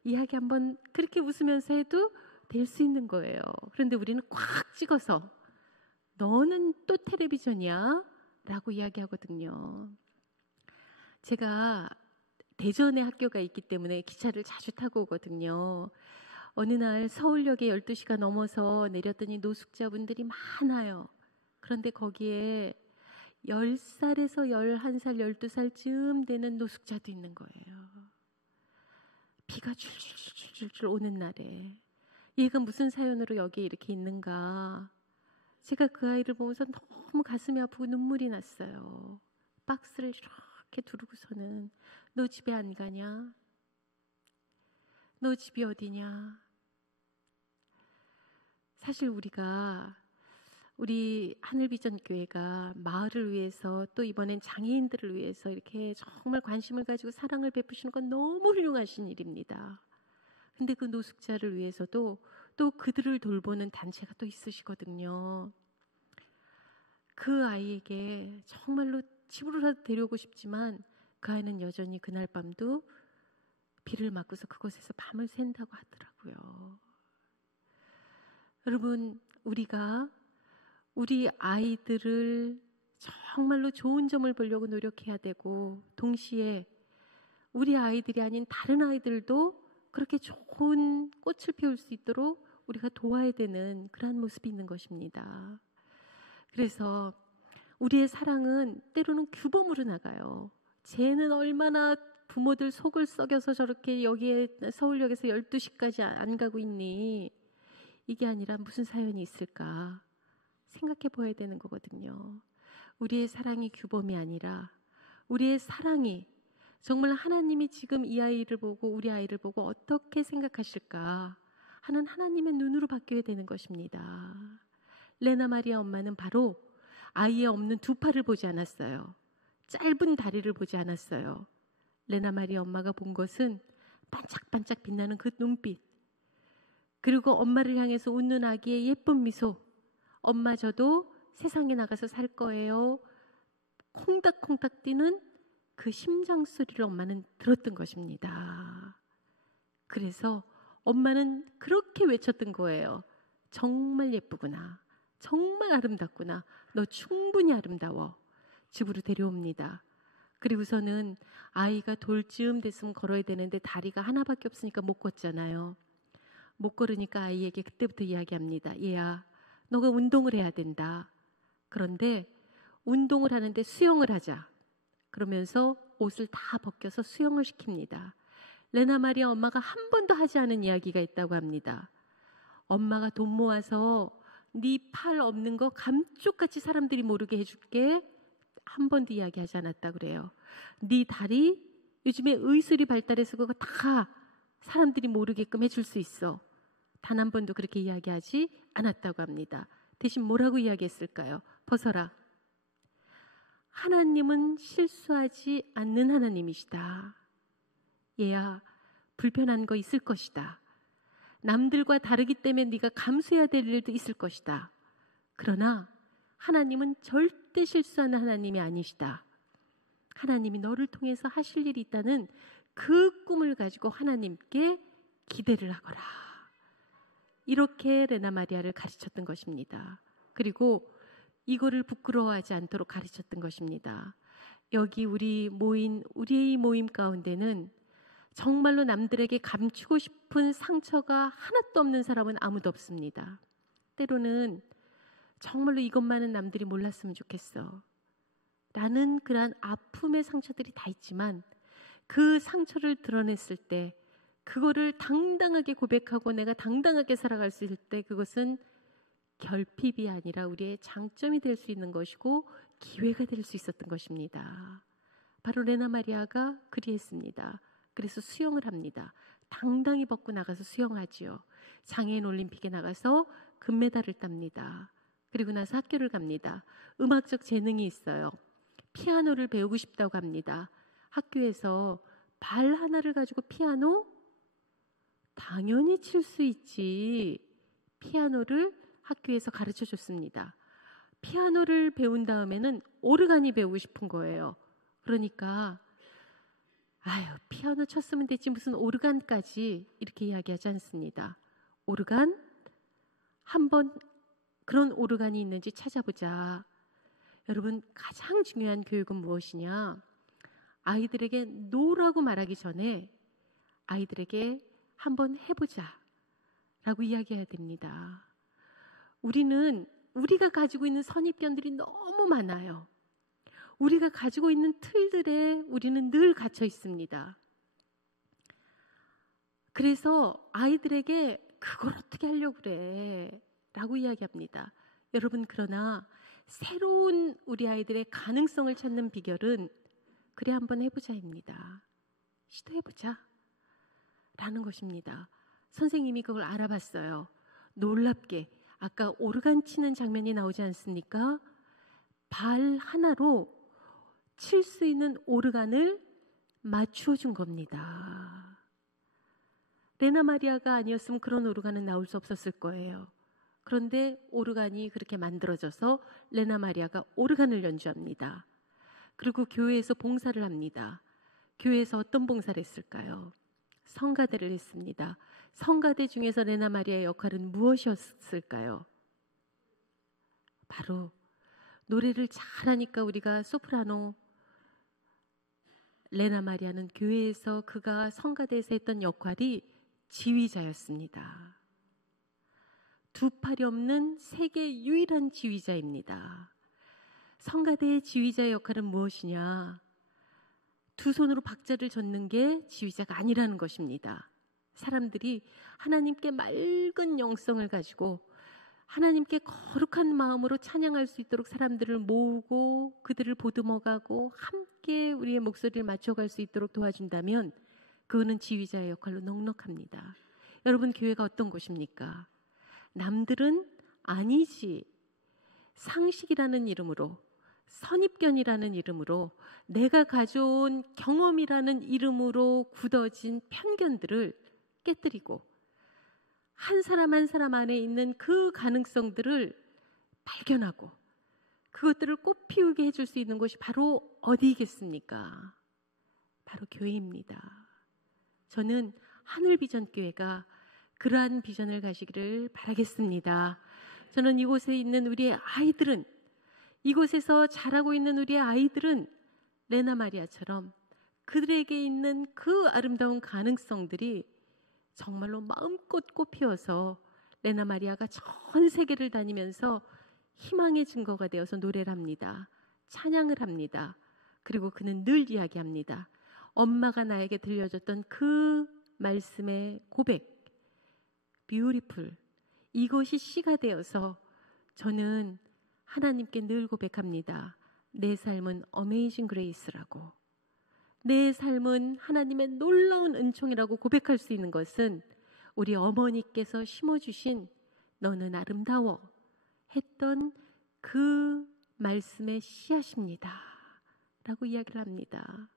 이야기 한번 그렇게 웃으면서 해도 될 수 있는 거예요. 그런데 우리는 꽉 찍어서 너는 또 텔레비전이야? 라고 이야기하거든요. 제가 대전에 학교가 있기 때문에 기차를 자주 타고 오거든요. 어느 날 서울역에 12시가 넘어서 내렸더니 노숙자분들이 많아요. 그런데 거기에 10살에서 11살, 12살쯤 되는 노숙자도 있는 거예요. 비가 줄줄줄줄 오는 날에 얘가 무슨 사연으로 여기에 이렇게 있는가. 제가 그 아이를 보면서 너무 가슴이 아프고 눈물이 났어요. 박스를 이렇게 두르고서는 너 집에 안 가냐? 너 집이 어디냐? 사실 우리 하늘비전교회가 마을을 위해서 또 이번엔 장애인들을 위해서 이렇게 정말 관심을 가지고 사랑을 베푸시는 건 너무 훌륭하신 일입니다. 근데 그 노숙자를 위해서도 또 그들을 돌보는 단체가 또 있으시거든요. 그 아이에게 정말로 집으로라도 데려오고 싶지만 그 아이는 여전히 그날 밤도 비를 맞고서 그곳에서 밤을 샌다고 하더라고요. 여러분, 우리가 우리 아이들을 정말로 좋은 점을 보려고 노력해야 되고, 동시에 우리 아이들이 아닌 다른 아이들도 그렇게 좋은 꽃을 피울 수 있도록 우리가 도와야 되는 그런 모습이 있는 것입니다. 그래서 우리의 사랑은 때로는 규범으로 나가요. 쟤는 얼마나 부모들 속을 썩여서 저렇게 여기에 서울역에서 12시까지 안 가고 있니? 이게 아니라 무슨 사연이 있을까 생각해 보아야 되는 거거든요. 우리의 사랑이 규범이 아니라 우리의 사랑이 정말 하나님이 지금 이 아이를 보고 우리 아이를 보고 어떻게 생각하실까 하는 하나님의 눈으로 바뀌어야 되는 것입니다. 레나 마리아 엄마는 바로 아이의 없는 두 팔을 보지 않았어요. 짧은 다리를 보지 않았어요. 레나 마리아 엄마가 본 것은 반짝반짝 빛나는 그 눈빛, 그리고 엄마를 향해서 웃는 아기의 예쁜 미소. 엄마 저도 세상에 나가서 살 거예요. 콩닥콩닥 뛰는 그 심장 소리를 엄마는 들었던 것입니다. 그래서 엄마는 그렇게 외쳤던 거예요. 정말 예쁘구나. 정말 아름답구나. 너 충분히 아름다워. 집으로 데려옵니다. 그리고서는 아이가 돌쯤 됐으면 걸어야 되는데 다리가 하나밖에 없으니까 못 걷잖아요. 못 걸으니까 아이에게 그때부터 이야기합니다. 얘야, 너가 운동을 해야 된다. 그런데 운동을 하는데 수영을 하자. 그러면서 옷을 다 벗겨서 수영을 시킵니다. 레나 마리아 엄마가 한 번도 하지 않은 이야기가 있다고 합니다. 엄마가 돈 모아서 네 팔 없는 거 감쪽같이 사람들이 모르게 해줄게. 한 번도 이야기하지 않았다 그래요. 네 다리 요즘에 의술이 발달해서 그거 다 사람들이 모르게끔 해줄 수 있어. 단 한 번도 그렇게 이야기하지 않았다고 합니다. 대신 뭐라고 이야기했을까요? 벗어라. 하나님은 실수하지 않는 하나님이시다. 얘야, 불편한 거 있을 것이다. 남들과 다르기 때문에 네가 감수해야 될 일도 있을 것이다. 그러나 하나님은 절대 실수하는 하나님이 아니시다. 하나님이 너를 통해서 하실 일이 있다는 그 꿈을 가지고 하나님께 기대를 하거라. 이렇게 레나 마리아를 가르쳤던 것입니다. 그리고 이거를 부끄러워하지 않도록 가르쳤던 것입니다. 여기 우리의 모임 가운데는 정말로 남들에게 감추고 싶은 상처가 하나도 없는 사람은 아무도 없습니다. 때로는 정말로 이것만은 남들이 몰랐으면 좋겠어 라는 그러한 아픔의 상처들이 다 있지만, 그 상처를 드러냈을 때, 그거를 당당하게 고백하고 내가 당당하게 살아갈 수 있을 때, 그것은 결핍이 아니라 우리의 장점이 될 수 있는 것이고 기회가 될 수 있었던 것입니다. 바로 레나 마리아가 그리했습니다. 그래서 수영을 합니다. 당당히 벗고 나가서 수영하지요. 장애인 올림픽에 나가서 금메달을 땁니다. 그리고 나서 학교를 갑니다. 음악적 재능이 있어요. 피아노를 배우고 싶다고 합니다. 학교에서 발 하나를 가지고 피아노? 당연히 칠 수 있지. 피아노를 학교에서 가르쳐 줬습니다. 피아노를 배운 다음에는 오르간이 배우고 싶은 거예요. 그러니까 피아노 쳤으면 됐지 무슨 오르간까지, 이렇게 이야기하지 않습니다. 오르간? 한번 그런 오르간이 있는지 찾아보자. 여러분, 가장 중요한 교육은 무엇이냐? 아이들에게 노라고 말하기 전에 아이들에게 한번 해보자 라고 이야기해야 됩니다. 우리가 가지고 있는 선입견들이 너무 많아요. 우리가 가지고 있는 틀들에 우리는 늘 갇혀 있습니다. 그래서 아이들에게 그걸 어떻게 하려고 그래 라고 이야기합니다. 여러분, 그러나 새로운 우리 아이들의 가능성을 찾는 비결은 그래 한번 해보자입니다. 시도해보자 라는 것입니다. 선생님이 그걸 알아봤어요. 놀랍게 아까 오르간 치는 장면이 나오지 않습니까? 발 하나로 칠 수 있는 오르간을 맞추어 준 겁니다. 레나 마리아가 아니었으면 그런 오르간은 나올 수 없었을 거예요. 그런데 오르간이 그렇게 만들어져서 레나 마리아가 오르간을 연주합니다. 그리고 교회에서 봉사를 합니다. 교회에서 어떤 봉사를 했을까요? 성가대를 했습니다. 성가대 중에서 레나 마리아의 역할은 무엇이었을까요? 바로 노래를 잘하니까 우리가 소프라노 레나 마리아는 교회에서 그가 성가대에서 했던 역할이 지휘자였습니다. 두 팔이 없는 세계 유일한 지휘자입니다. 성가대의 지휘자의 역할은 무엇이냐? 두 손으로 박자를 젓는 게 지휘자가 아니라는 것입니다. 사람들이 하나님께 맑은 영성을 가지고 하나님께 거룩한 마음으로 찬양할 수 있도록 사람들을 모으고 그들을 보듬어가고 함께 우리의 목소리를 맞춰갈 수 있도록 도와준다면 그거는 지휘자의 역할로 넉넉합니다. 여러분, 교회가 어떤 곳입니까? 남들은 아니지, 상식이라는 이름으로, 선입견이라는 이름으로, 내가 가져온 경험이라는 이름으로 굳어진 편견들을 깨뜨리고 한 사람 한 사람 안에 있는 그 가능성들을 발견하고 그것들을 꽃피우게 해줄 수 있는 곳이 바로 어디겠습니까? 바로 교회입니다. 저는 하늘비전교회가 그러한 비전을 가시기를 바라겠습니다. 저는 이곳에 있는 우리의 아이들은, 이곳에서 자라고 있는 우리의 아이들은 레나 마리아처럼 그들에게 있는 그 아름다운 가능성들이 정말로 마음껏 꽃피어서 레나 마리아가 전 세계를 다니면서 희망의 증거가 되어서 노래를 합니다. 찬양을 합니다. 그리고 그는 늘 이야기합니다. 엄마가 나에게 들려줬던 그 말씀의 고백, 뷰티풀, 이것이 시가 되어서 저는 하나님께 늘 고백합니다. 내 삶은 어메이징 그레이스라고, 내 삶은 하나님의 놀라운 은총이라고 고백할 수 있는 것은 우리 어머니께서 심어주신 너는 아름다워 했던 그 말씀의 씨앗입니다 라고 이야기를 합니다.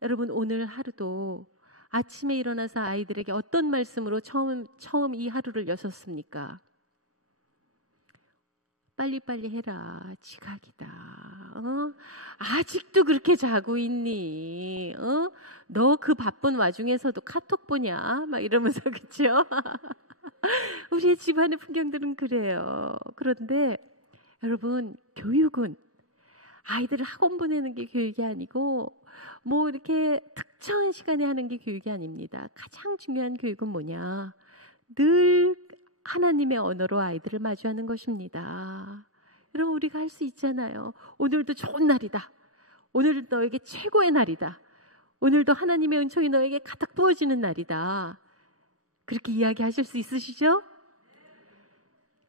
여러분, 오늘 하루도 아침에 일어나서 아이들에게 어떤 말씀으로 처음 이 하루를 여셨습니까? 빨리빨리 해라, 지각이다. 아직도 그렇게 자고 있니? 너 그 바쁜 와중에서도 카톡 보냐? 막 이러면서, 그렇죠? 우리의 집안의 풍경들은 그래요. 그런데 여러분, 교육은 아이들을 학원 보내는 게 교육이 아니고 뭐 이렇게 특정한 시간에 하는 게 교육이 아닙니다. 가장 중요한 교육은 뭐냐? 늘 하나님의 언어로 아이들을 마주하는 것입니다. 여러분, 우리가 할 수 있잖아요. 오늘도 좋은 날이다. 오늘도 너에게 최고의 날이다. 오늘도 하나님의 은총이 너에게 가득 부어지는 날이다. 그렇게 이야기하실 수 있으시죠?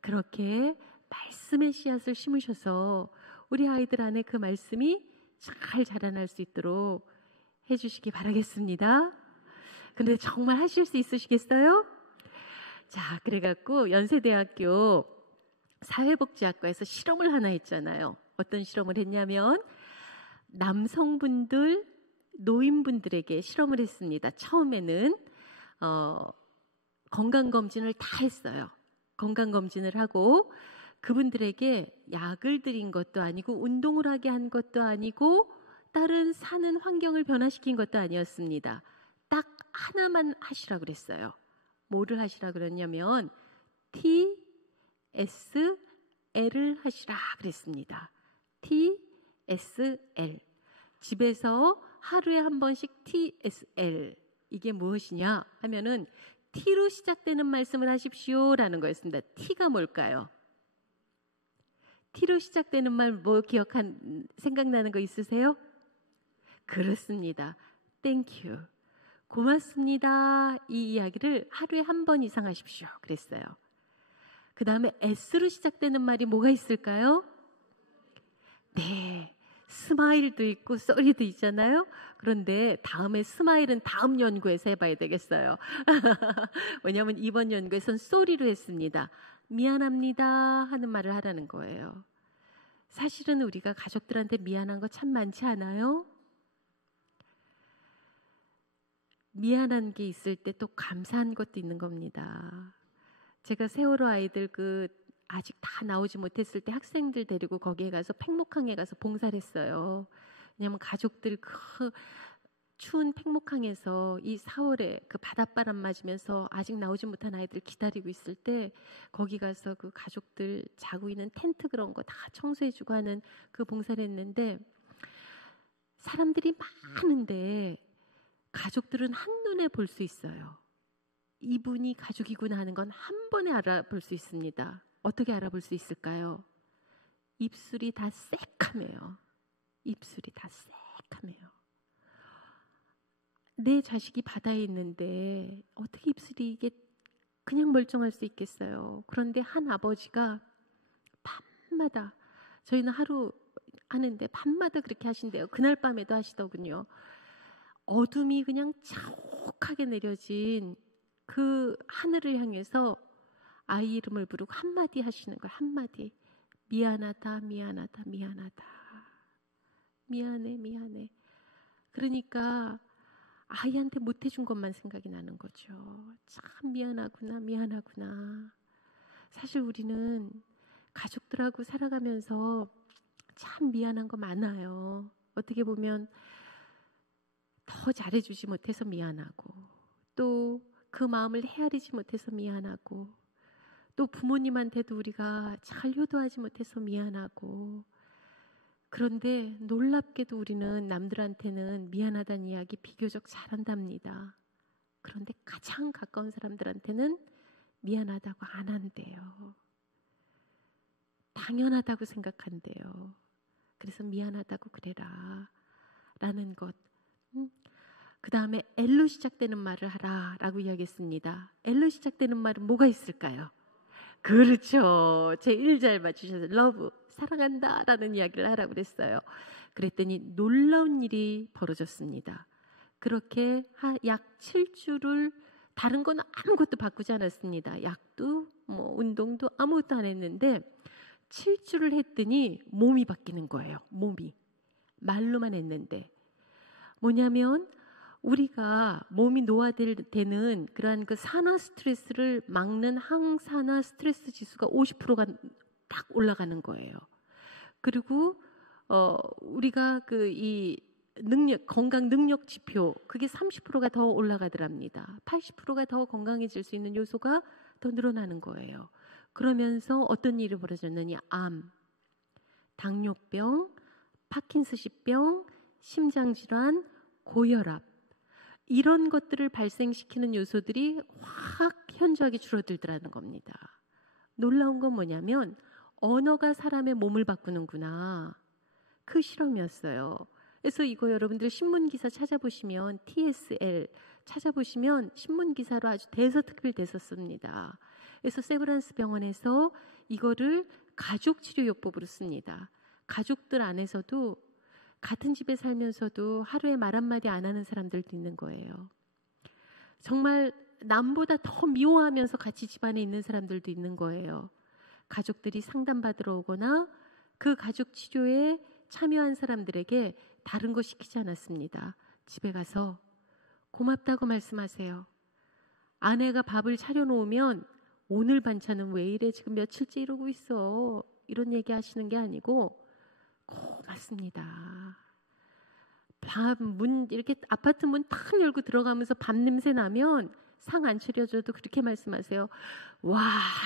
그렇게 말씀의 씨앗을 심으셔서 우리 아이들 안에 그 말씀이 잘 자라날 수 있도록 해주시기 바라겠습니다. 근데 정말 하실 수 있으시겠어요? 자, 그래갖고 연세대학교 사회복지학과에서 실험을 하나 했잖아요. 어떤 실험을 했냐면 남성분들, 노인분들에게 실험을 했습니다. 처음에는 건강검진을 다 했어요. 건강검진을 하고 그분들에게 약을 드린 것도 아니고 운동을 하게 한 것도 아니고 다른 사는 환경을 변화시킨 것도 아니었습니다. 딱 하나만 하시라 그랬어요. 뭐를 하시라 그랬냐면 TSL을 하시라 그랬습니다. TSL. 집에서 하루에 한 번씩 TSL. 이게 무엇이냐 하면은 T로 시작되는 말씀을 하십시오 라는 거였습니다. T가 뭘까요? T로 시작되는 말 뭐 생각나는 거 있으세요? 그렇습니다. Thank you. 고맙습니다. 이 이야기를 하루에 한 번 이상 하십시오. 그랬어요. 그 다음에 S로 시작되는 말이 뭐가 있을까요? 네. 스마일도 있고 쏘리도 있잖아요. 그런데 다음에 스마일은 다음 연구에서 해봐야 되겠어요. 왜냐하면 이번 연구에서는 쏘리로 했습니다. 미안합니다 하는 말을 하라는 거예요. 사실은 우리가 가족들한테 미안한 거 참 많지 않아요? 미안한 게 있을 때 또 감사한 것도 있는 겁니다. 제가 세월호 아이들 아직 다 나오지 못했을 때 학생들 데리고 거기에 가서 팽목항에 가서 봉사를 했어요. 왜냐하면 가족들 그 추운 팽목항에서 이 4월에 그 바닷바람 맞으면서 아직 나오지 못한 아이들 기다리고 있을 때 거기 가서 그 가족들 자고 있는 텐트 그런 거 다 청소해주고 하는 그 봉사를 했는데 사람들이 많은데 가족들은 한눈에 볼 수 있어요. 이분이 가족이구나 하는 건 한 번에 알아볼 수 있습니다. 어떻게 알아볼 수 있을까요? 입술이 다 새카매요. 입술이 다 새카매요. 내 자식이 바다에 있는데 어떻게 입술이 이게 그냥 멀쩡할 수 있겠어요. 그런데 한 아버지가 밤마다, 저희는 하루 하는데 밤마다 그렇게 하신대요. 그날 밤에도 하시더군요. 어둠이 그냥 자욱하게 내려진 그 하늘을 향해서 아이 이름을 부르고 한마디 하시는 거예요. 한마디. 미안하다, 미안하다, 미안하다. 미안해, 미안해. 그러니까 아이한테 못해준 것만 생각이 나는 거죠. 참 미안하구나, 미안하구나. 사실 우리는 가족들하고 살아가면서 참 미안한 거 많아요. 어떻게 보면 더 잘해주지 못해서 미안하고, 또 그 마음을 헤아리지 못해서 미안하고, 또 부모님한테도 우리가 잘 효도하지 못해서 미안하고. 그런데 놀랍게도 우리는 남들한테는 미안하다는 이야기 비교적 잘한답니다. 그런데 가장 가까운 사람들한테는 미안하다고 안 한대요. 당연하다고 생각한대요. 그래서 미안하다고 그래라 라는 것. 그 다음에 L로 시작되는 말을 하라 라고 이야기했습니다. L로 시작되는 말은 뭐가 있을까요? 그렇죠. 제 1절 맞추셔서 love, 사랑한다 라는 이야기를 하라고 그랬어요. 그랬더니 놀라운 일이 벌어졌습니다. 그렇게 약 7주를 다른 건 아무것도 바꾸지 않았습니다. 약도 뭐 운동도 아무것도 안 했는데 7주를 했더니 몸이 바뀌는 거예요. 몸이. 말로만 했는데. 뭐냐면 우리가 몸이 노화되는 그러한 그 산화 스트레스를 막는 항산화 스트레스 지수가 50%가 딱 올라가는 거예요. 그리고 우리가 이 건강 능력 지표 그게 30%가 더 올라가더랍니다. 80%가 더 건강해질 수 있는 요소가 더 늘어나는 거예요. 그러면서 어떤 일이 벌어졌느냐? 암, 당뇨병, 파킨슨병, 심장질환, 고혈압 이런 것들을 발생시키는 요소들이 확 현저하게 줄어들더라는 겁니다. 놀라운 건 뭐냐면 언어가 사람의 몸을 바꾸는구나. 그 실험이었어요. 그래서 이거 여러분들 신문기사 찾아보시면 TSL 찾아보시면 신문기사로 아주 대서특필됐었습니다. 그래서 세브란스 병원에서 이거를 가족치료요법으로 씁니다. 가족들 안에서도 같은 집에 살면서도 하루에 말 한마디 안 하는 사람들도 있는 거예요. 정말 남보다 더 미워하면서 같이 집안에 있는 사람들도 있는 거예요. 가족들이 상담받으러 오거나 그 가족 치료에 참여한 사람들에게 다른 거 시키지 않았습니다. 집에 가서 고맙다고 말씀하세요. 아내가 밥을 차려놓으면 오늘 반찬은 왜 이래? 지금 며칠째 이러고 있어. 이런 얘기 하시는 게 아니고 고맙습니다. 이렇게 아파트 문 탁 열고 들어가면서 밥 냄새 나면 상 안 차려줘도 그렇게 말씀하세요. 와,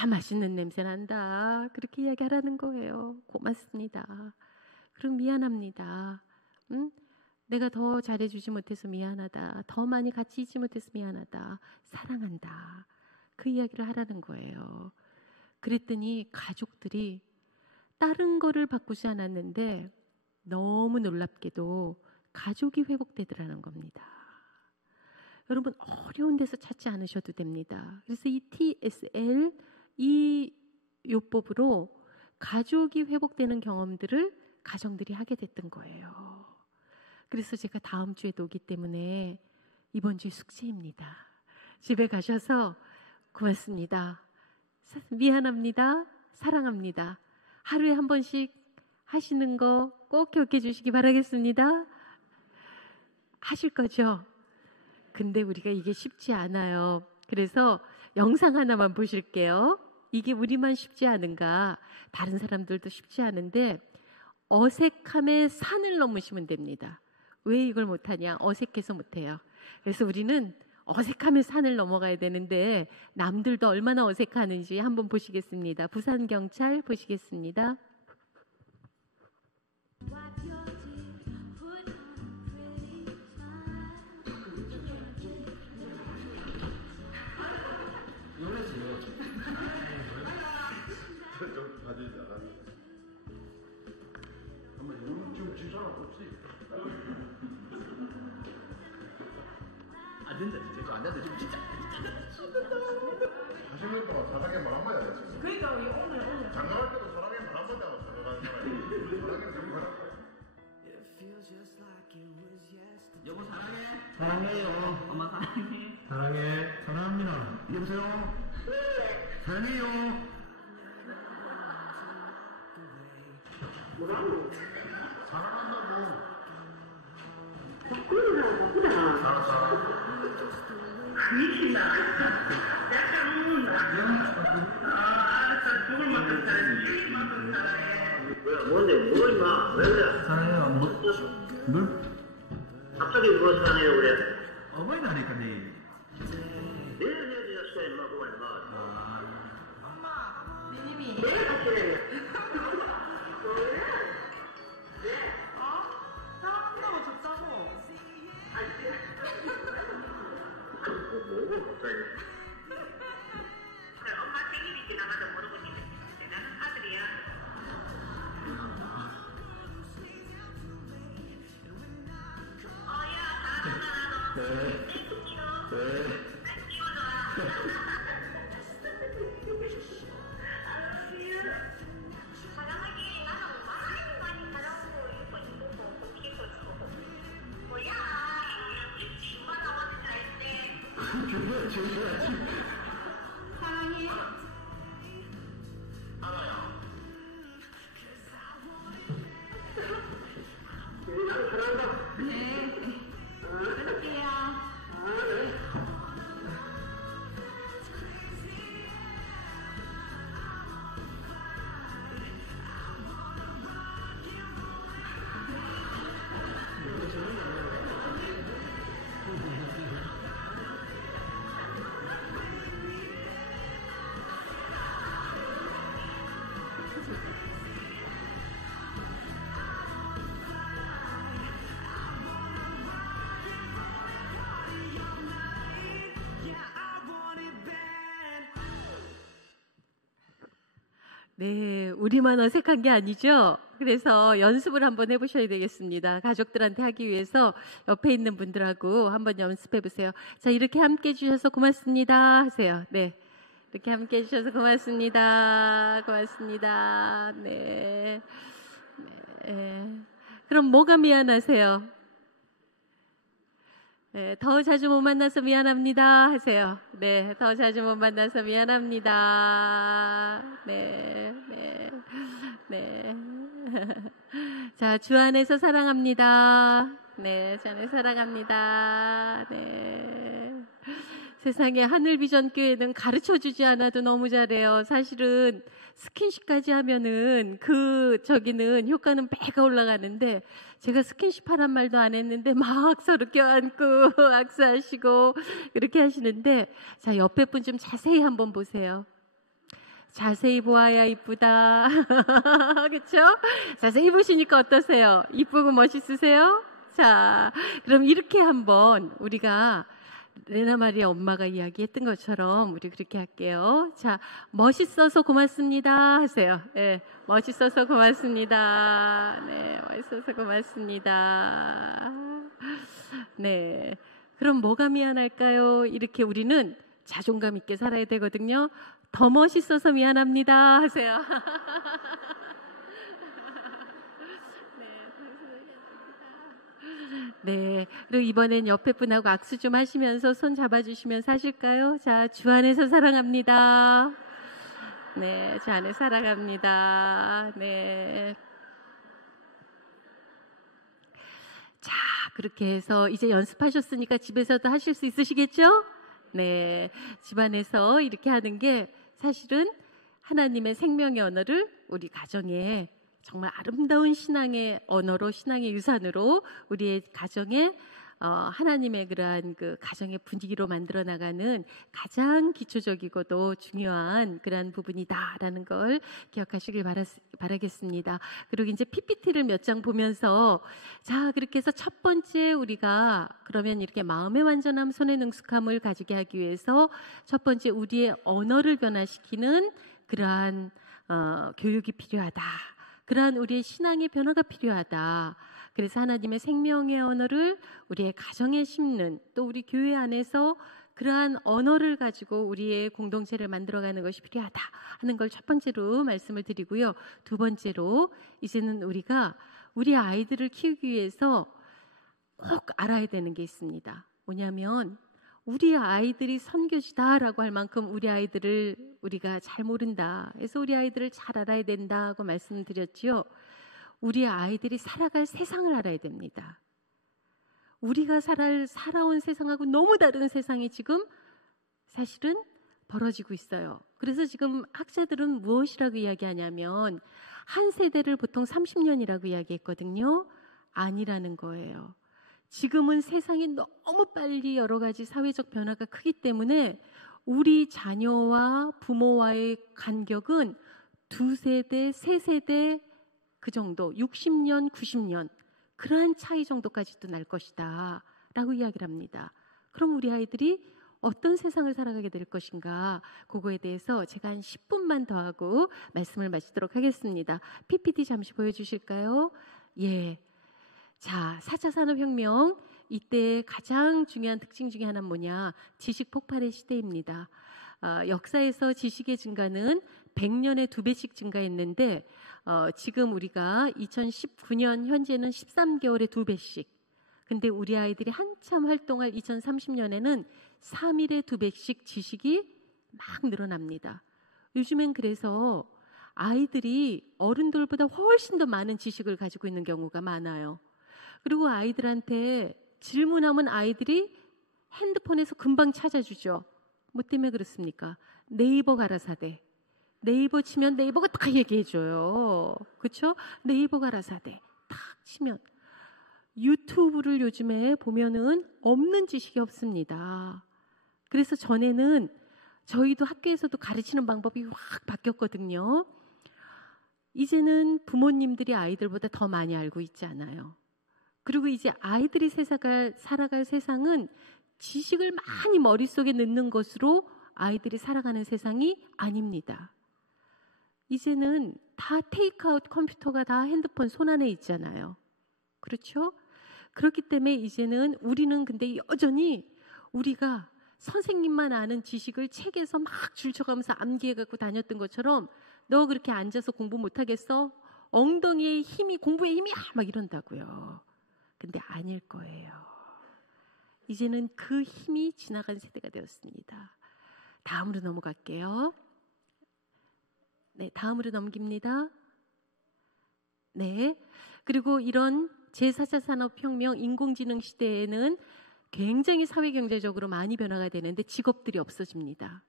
맛있는 냄새 난다. 그렇게 이야기하라는 거예요. 고맙습니다. 그럼 미안합니다. 응? 내가 더 잘해주지 못해서 미안하다. 더 많이 같이 있지 못해서 미안하다. 사랑한다. 그 이야기를 하라는 거예요. 그랬더니 가족들이 다른 거를 바꾸지 않았는데 너무 놀랍게도 가족이 회복되더라는 겁니다. 여러분 어려운 데서 찾지 않으셔도 됩니다. 그래서 이 TSL 이 요법으로 가족이 회복되는 경험들을 가정들이 하게 됐던 거예요. 그래서 제가 다음 주에도 오기 때문에 이번 주 숙제입니다. 집에 가셔서 고맙습니다. 미안합니다. 사랑합니다. 하루에 한 번씩 하시는 거 꼭 기억해 주시기 바라겠습니다. 하실 거죠? 근데 우리가 이게 쉽지 않아요. 그래서 영상 하나만 보실게요. 이게 우리만 쉽지 않은가? 다른 사람들도 쉽지 않은데 어색함의 산을 넘으시면 됩니다. 왜 이걸 못하냐? 어색해서 못해요. 그래서 우리는 어색함의 산을 넘어가야 되는데 남들도 얼마나 어색하는지 한번 보시겠습니다. 부산경찰 보시겠습니다. 안 된다 진짜 이거 안 된다 지금 진짜 40년 동안 사랑에 말 한마디 안 했지. 그러니까 오늘 장가갈 때도 사랑에 말 한마디 하고 장가가는 사람이 사랑에 정말 여보 사랑해 사랑해요. 엄마 사랑해 사랑해. 사랑합니다. 여보세요? 사랑해요. 뭐라고? 사랑한다고. 꿀이라고 바쁘잖아. 알았어. 미친다. 약간 웃는다. 알았어. 죽을 만큼 사랑해. 죽을 만큼 사랑해. 뭔데 뭐 임마 왜 그래 사랑해요. 물? 갑자기 뭐 사랑해요 그래 어버이날이니까 내일. 내일 헤어지셨어 임마 그거 임마 엄마, 니님이 내일 같이 해 왜? 어? 사랑한다고 줬다고. 뭐고 갑자기 엄마 생일이 지나가도 모르고 있는데 나는 아들이야. 사랑하기 나는 많이 사랑하고 이쁘고 고치고 뭐야 10만 원어치 살때 사랑해. 나도 사랑한다 네. 그럴게요. 네, 우리만 어색한 게 아니죠? 그래서 연습을 한번 해보셔야 되겠습니다. 가족들한테 하기 위해서 옆에 있는 분들하고 한번 연습해 보세요. 자, 이렇게 함께 해주셔서 고맙습니다 하세요. 네, 이렇게 함께 해주셔서 고맙습니다. 고맙습니다. 네. 네. 그럼 뭐가 미안하세요? 네, 더 자주 못 만나서 미안합니다 하세요. 네, 더 자주 못 만나서 미안합니다. 네, 네, 네. 자, 주 안에서 사랑합니다. 네, 주 안에서 사랑합니다. 네. 세상에 하늘비전교회는 가르쳐주지 않아도 너무 잘해요. 사실은 스킨십까지 하면은 저기는 효과는 배가 올라가는데, 제가 스킨십 하란 말도 안 했는데 막 서로 껴안고 악수하시고 이렇게 하시는데, 자, 옆에 분 좀 자세히 한번 보세요. 자세히 보아야 이쁘다. 그렇죠? 자세히 보시니까 어떠세요? 이쁘고 멋있으세요? 자, 그럼 이렇게 한번 우리가 레나 마리아 엄마가 이야기했던 것처럼 우리 그렇게 할게요. 자, 멋있어서 고맙습니다 하세요. 네, 멋있어서 고맙습니다. 네, 멋있어서 고맙습니다. 네, 그럼 뭐가 미안할까요? 이렇게 우리는 자존감 있게 살아야 되거든요. 더 멋있어서 미안합니다 하세요. 네, 그리고 이번엔 옆에 분하고 악수 좀 하시면서 손 잡아주시면서 하실까요? 자, 주 안에서 사랑합니다. 네, 주 안에 사랑합니다. 네. 자, 그렇게 해서 이제 연습하셨으니까 집에서도 하실 수 있으시겠죠? 네, 집안에서 이렇게 하는 게 사실은 하나님의 생명의 언어를 우리 가정에 정말 아름다운 신앙의 언어로, 신앙의 유산으로 우리의 가정에 하나님의 그러한 그 가정의 분위기로 만들어 나가는 가장 기초적이고도 중요한 그러한 부분이다라는 걸 기억하시길 바라겠습니다. 그리고 이제 PPT를 몇 장 보면서, 자, 그렇게 해서 첫 번째 우리가 그러면 이렇게 마음의 완전함, 손의 능숙함을 가지게 하기 위해서 첫 번째 우리의 언어를 변화시키는 그러한 교육이 필요하다. 그러한 우리의 신앙의 변화가 필요하다. 그래서 하나님의 생명의 언어를 우리의 가정에 심는, 또 우리 교회 안에서 그러한 언어를 가지고 우리의 공동체를 만들어가는 것이 필요하다 하는 걸 첫 번째로 말씀을 드리고요. 두 번째로 이제는 우리가 우리 아이들을 키우기 위해서 꼭 알아야 되는 게 있습니다. 뭐냐면 우리 아이들이 선교지다라고 할 만큼 우리 아이들을 우리가 잘 모른다. 그래서 우리 아이들을 잘 알아야 된다고 말씀드렸지요. 우리 아이들이 살아갈 세상을 알아야 됩니다. 우리가 살아온 세상하고 너무 다른 세상이 지금 사실은 벌어지고 있어요. 그래서 지금 학자들은 무엇이라고 이야기하냐면 한 세대를 보통 30년이라고 이야기했거든요. 아니라는 거예요. 지금은 세상이 너무 빨리 여러 가지 사회적 변화가 크기 때문에 우리 자녀와 부모와의 간격은 2세대, 3세대 그 정도, 60년, 90년 그러한 차이 정도까지도 날 것이다 라고 이야기를 합니다. 그럼 우리 아이들이 어떤 세상을 살아가게 될 것인가, 그거에 대해서 제가 한 10분만 더 하고 말씀을 마치도록 하겠습니다. PPT 잠시 보여주실까요? 예. 자, 4차 산업혁명, 이때 가장 중요한 특징 중에 하나는 뭐냐? 지식 폭발의 시대입니다. 역사에서 지식의 증가는 100년에 2배씩 증가했는데 지금 우리가 2019년 현재는 13개월에 2배씩. 근데 우리 아이들이 한참 활동할 2030년에는 3일에 2배씩 지식이 막 늘어납니다. 요즘엔 그래서 아이들이 어른들보다 훨씬 더 많은 지식을 가지고 있는 경우가 많아요. 그리고 아이들한테 질문하면 아이들이 핸드폰에서 금방 찾아주죠. 뭐 때문에 그렇습니까? 네이버 가라사대. 네이버 치면 네이버가 다 얘기해줘요. 그렇죠? 네이버 가라사대 딱 치면. 유튜브를 요즘에 보면은 없는 지식이 없습니다. 그래서 전에는 저희도 학교에서도 가르치는 방법이 확 바뀌었거든요. 이제는 부모님들이 아이들보다 더 많이 알고 있지 않아요. 그리고 이제 아이들이 살아갈 세상은 지식을 많이 머릿속에 넣는 것으로 아이들이 살아가는 세상이 아닙니다. 이제는 다 테이크아웃 컴퓨터가 다 핸드폰 손안에 있잖아요. 그렇죠? 그렇기 때문에 이제는 우리는 근데 여전히 우리가 선생님만 아는 지식을 책에서 막 줄쳐가면서 암기해갖고 다녔던 것처럼 너 그렇게 앉아서 공부 못하겠어? 엉덩이에 힘이 공부에 힘이야 막 이런다고요. 근데 아닐 거예요. 이제는 그 힘이 지나간 세대가 되었습니다. 다음으로 넘어갈게요. 네, 다음으로 넘깁니다. 네, 그리고 이런 제4차 산업혁명 인공지능 시대에는 굉장히 사회경제적으로 많이 변화가 되는데 직업들이 없어집니다.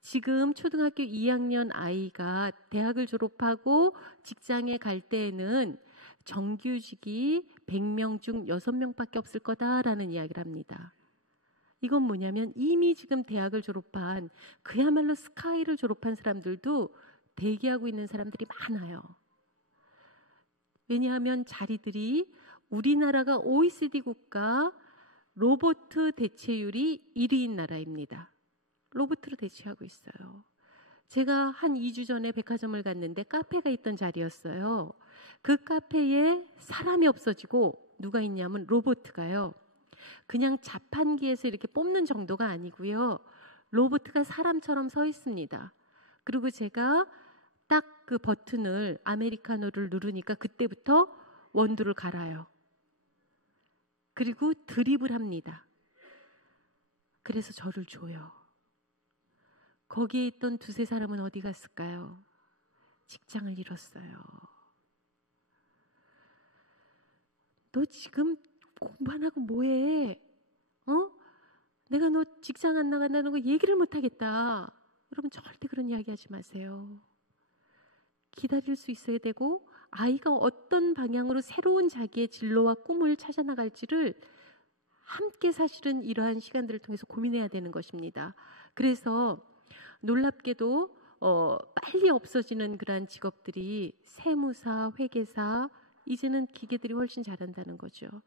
지금 초등학교 2학년 아이가 대학을 졸업하고 직장에 갈 때에는 정규직이 100명 중 6명밖에 없을 거다라는 이야기를 합니다. 이건 뭐냐면 이미 지금 대학을 졸업한 그야말로 스카이를 졸업한 사람들도 대기하고 있는 사람들이 많아요. 왜냐하면 자리들이 우리나라가 OECD 국가 로봇 대체율이 1위인 나라입니다. 로봇으로 대체하고 있어요. 제가 한 2주 전에 백화점을 갔는데 카페가 있던 자리였어요. 그 카페에 사람이 없어지고 누가 있냐면 로봇가요. 그냥 자판기에서 이렇게 뽑는 정도가 아니고요. 로봇가 사람처럼 서 있습니다. 그리고 제가 딱 그 버튼을 아메리카노를 누르니까 그때부터 원두를 갈아요. 그리고 드립을 합니다. 그래서 저를 줘요. 거기에 있던 두세 사람은 어디 갔을까요? 직장을 잃었어요. 너 지금 공부 안 하고 뭐해? 내가 너 직장 안 나간다는 거 얘기를 못 하겠다. 여러분 절대 그런 이야기 하지 마세요. 기다릴 수 있어야 되고 아이가 어떤 방향으로 새로운 자기의 진로와 꿈을 찾아 나갈지를 함께 사실은 이러한 시간들을 통해서 고민해야 되는 것입니다. 그래서 놀랍게도 빨리 없어지는 그러한 직업들이 세무사, 회계사, 이제는 기계들이 훨씬 잘한다는 거죠.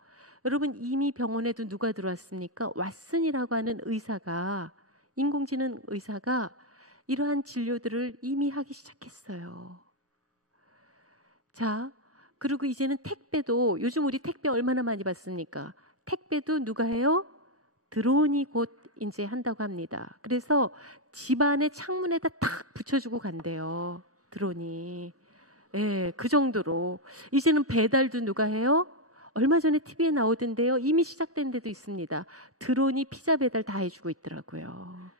여러분 이미 병원에도 누가 들어왔습니까? 왓슨이라고 하는 의사가, 인공지능 의사가 이러한 진료들을 이미 하기 시작했어요. 자, 그리고 이제는 택배도, 요즘 우리 택배 얼마나 많이 받습니까? 택배도 누가 해요? 드론이 곧 이제 한다고 합니다. 그래서 집안의 창문에다 탁 붙여주고 간대요. 드론이. 예, 그 정도로. 이제는 배달도 누가 해요? 얼마 전에 TV에 나오던데요. 이미 시작된 데도 있습니다. 드론이 피자 배달 다 해주고 있더라고요.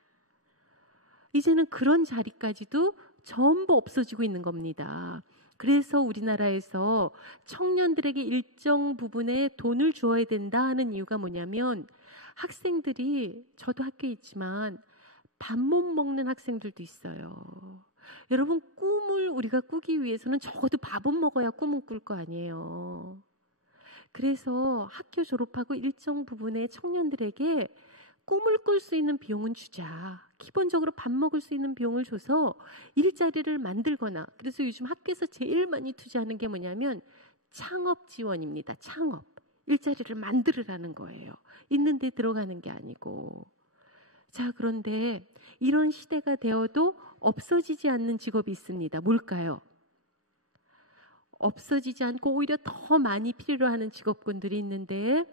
이제는 그런 자리까지도 전부 없어지고 있는 겁니다. 그래서 우리나라에서 청년들에게 일정 부분의 돈을 주어야 된다 하는 이유가 뭐냐면 학생들이, 저도 학교에 있지만 밥 못 먹는 학생들도 있어요. 여러분 꿈을 우리가 꾸기 위해서는 적어도 밥은 먹어야 꿈은 꿀 거 아니에요. 그래서 학교 졸업하고 일정 부분의 청년들에게 꿈을 꿀 수 있는 비용은 주자. 기본적으로 밥 먹을 수 있는 비용을 줘서 일자리를 만들거나, 그래서 요즘 학교에서 제일 많이 투자하는 게 뭐냐면 창업 지원입니다. 창업. 일자리를 만들으라는 거예요. 있는데 들어가는 게 아니고. 자, 그런데 이런 시대가 되어도 없어지지 않는 직업이 있습니다. 뭘까요? 없어지지 않고 오히려 더 많이 필요로 하는 직업군들이 있는데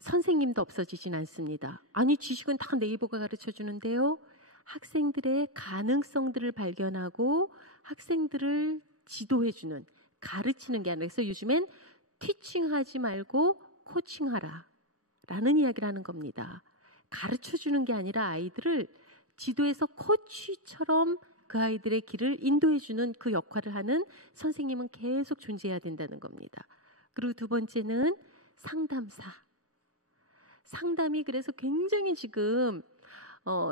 선생님도 없어지진 않습니다. 아니, 지식은 다 네이버가 가르쳐 주는데요. 학생들의 가능성들을 발견하고 학생들을 지도해 주는, 가르치는 게 아니라, 그래서 요즘엔 티칭하지 말고 코칭하라 라는 이야기를 하는 겁니다. 가르쳐 주는 게 아니라 아이들을 지도해서 코치처럼 그 아이들의 길을 인도해 주는 그 역할을 하는 선생님은 계속 존재해야 된다는 겁니다. 그리고 두 번째는 상담사. 상담이 그래서 굉장히 지금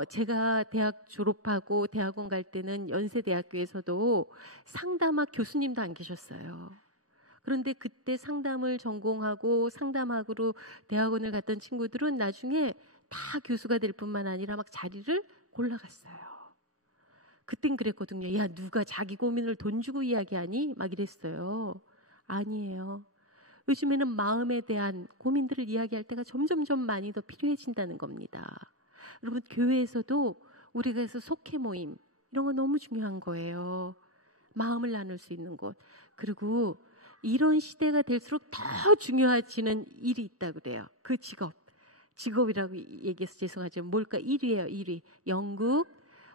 제가 대학 졸업하고 대학원 갈 때는 연세대학교에서도 상담학 교수님도 안 계셨어요. 그런데 그때 상담을 전공하고 상담학으로 대학원을 갔던 친구들은 나중에 다 교수가 될 뿐만 아니라 막 자리를 골라갔어요. 그땐 그랬거든요. 야, 누가 자기 고민을 돈 주고 이야기하니? 막 이랬어요. 아니에요. 요즘에는 마음에 대한 고민들을 이야기할 때가 점점점 많이 더 필요해진다는 겁니다. 여러분 교회에서도 우리가 해서 속회 모임, 이런 거 너무 중요한 거예요. 마음을 나눌 수 있는 곳. 그리고 이런 시대가 될수록 더 중요해지는 일이 있다고 그래요. 그 직업이라고 얘기해서 죄송하지만 뭘까? 1위예요. 1위. 영국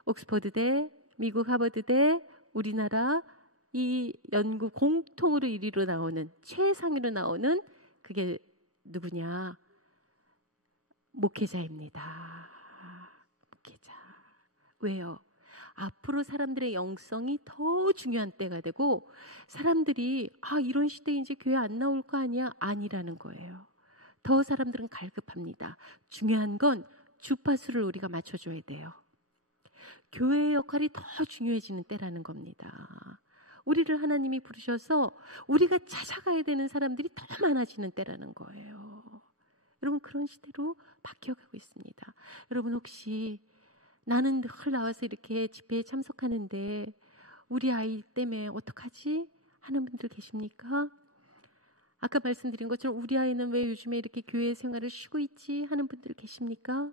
옥스퍼드대, 미국 하버드대, 우리나라 이 연구 공통으로 1위로 나오는 최상위로 나오는 그게 누구냐? 목회자입니다. 목회자. 왜요? 앞으로 사람들의 영성이 더 중요한 때가 되고 사람들이 이런 시대에 이제 교회 안 나올 거 아니야? 아니라는 거예요. 더 사람들은 갈급합니다. 중요한 건 주파수를 우리가 맞춰줘야 돼요. 교회의 역할이 더 중요해지는 때라는 겁니다. 우리를 하나님이 부르셔서 우리가 찾아가야 되는 사람들이 더 많아지는 때라는 거예요. 여러분 그런 시대로 바뀌어가고 있습니다. 여러분 혹시 나는 늘 나와서 이렇게 집회에 참석하는데 우리 아이 때문에 어떡하지? 하는 분들 계십니까? 아까 말씀드린 것처럼 우리 아이는 왜 요즘에 이렇게 교회 생활을 쉬고 있지? 하는 분들 계십니까?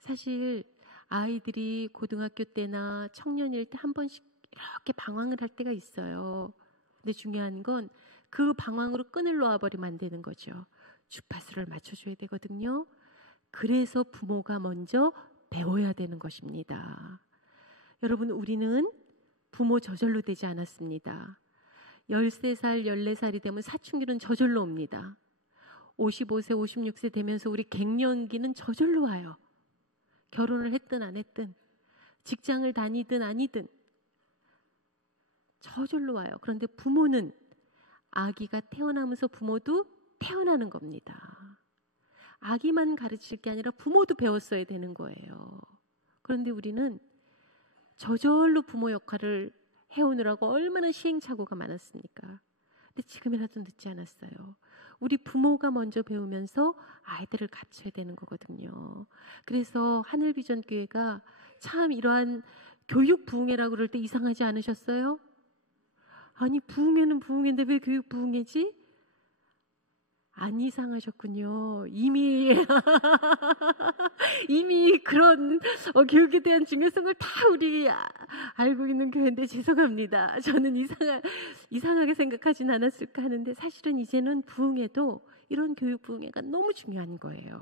사실 아이들이 고등학교 때나 청년일 때 한 번씩 이렇게 방황을 할 때가 있어요. 근데 중요한 건 그 방황으로 끈을 놓아버리면 안 되는 거죠. 주파수를 맞춰줘야 되거든요. 그래서 부모가 먼저 배워야 되는 것입니다. 여러분 우리는 부모 저절로 되지 않았습니다. 13살, 14살이 되면 사춘기는 저절로 옵니다. 55세, 56세 되면서 우리 갱년기는 저절로 와요. 결혼을 했든 안 했든 직장을 다니든 아니든 저절로 와요. 그런데 부모는 아기가 태어나면서 부모도 태어나는 겁니다. 아기만 가르칠 게 아니라 부모도 배웠어야 되는 거예요. 그런데 우리는 저절로 부모 역할을 해오느라고 얼마나 시행착오가 많았습니까? 근데 지금이라도 늦지 않았어요. 우리 부모가 먼저 배우면서 아이들을 갖춰야 되는 거거든요. 그래서 하늘비전교회가 참 이러한 교육 부흥회라고 그럴 때 이상하지 않으셨어요? 아니 부흥회는 부흥회인데 왜 교육 부흥회지? 안 이상하셨군요. 이미 그런 교육에 대한 중요성을 다 우리 알고 있는 교회인데 죄송합니다. 저는 이상하게 생각하진 않았을까 하는데 사실은 이제는 부흥회도 이런 교육 부흥회가 너무 중요한 거예요.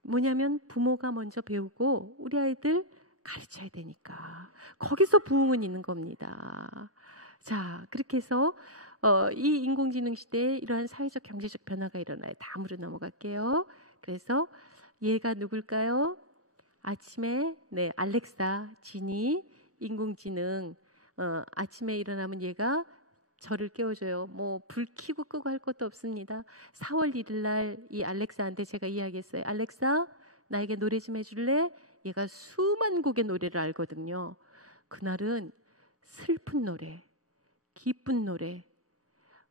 뭐냐면 부모가 먼저 배우고 우리 아이들 가르쳐야 되니까 거기서 부흥은 있는 겁니다. 자, 그렇게 해서 이 인공지능 시대에 이러한 사회적 경제적 변화가 일어나요. 다음으로 넘어갈게요. 그래서 얘가 누굴까요? 아침에 알렉사, 지니, 인공지능 아침에 일어나면 얘가 저를 깨워줘요. 뭐 불 켜고 끄고 할 것도 없습니다. 4월 1일 날 이 알렉사한테 제가 이야기했어요. 알렉사, 나에게 노래 좀 해줄래? 얘가 수만 곡의 노래를 알거든요. 그날은 슬픈 노래, 기쁜 노래,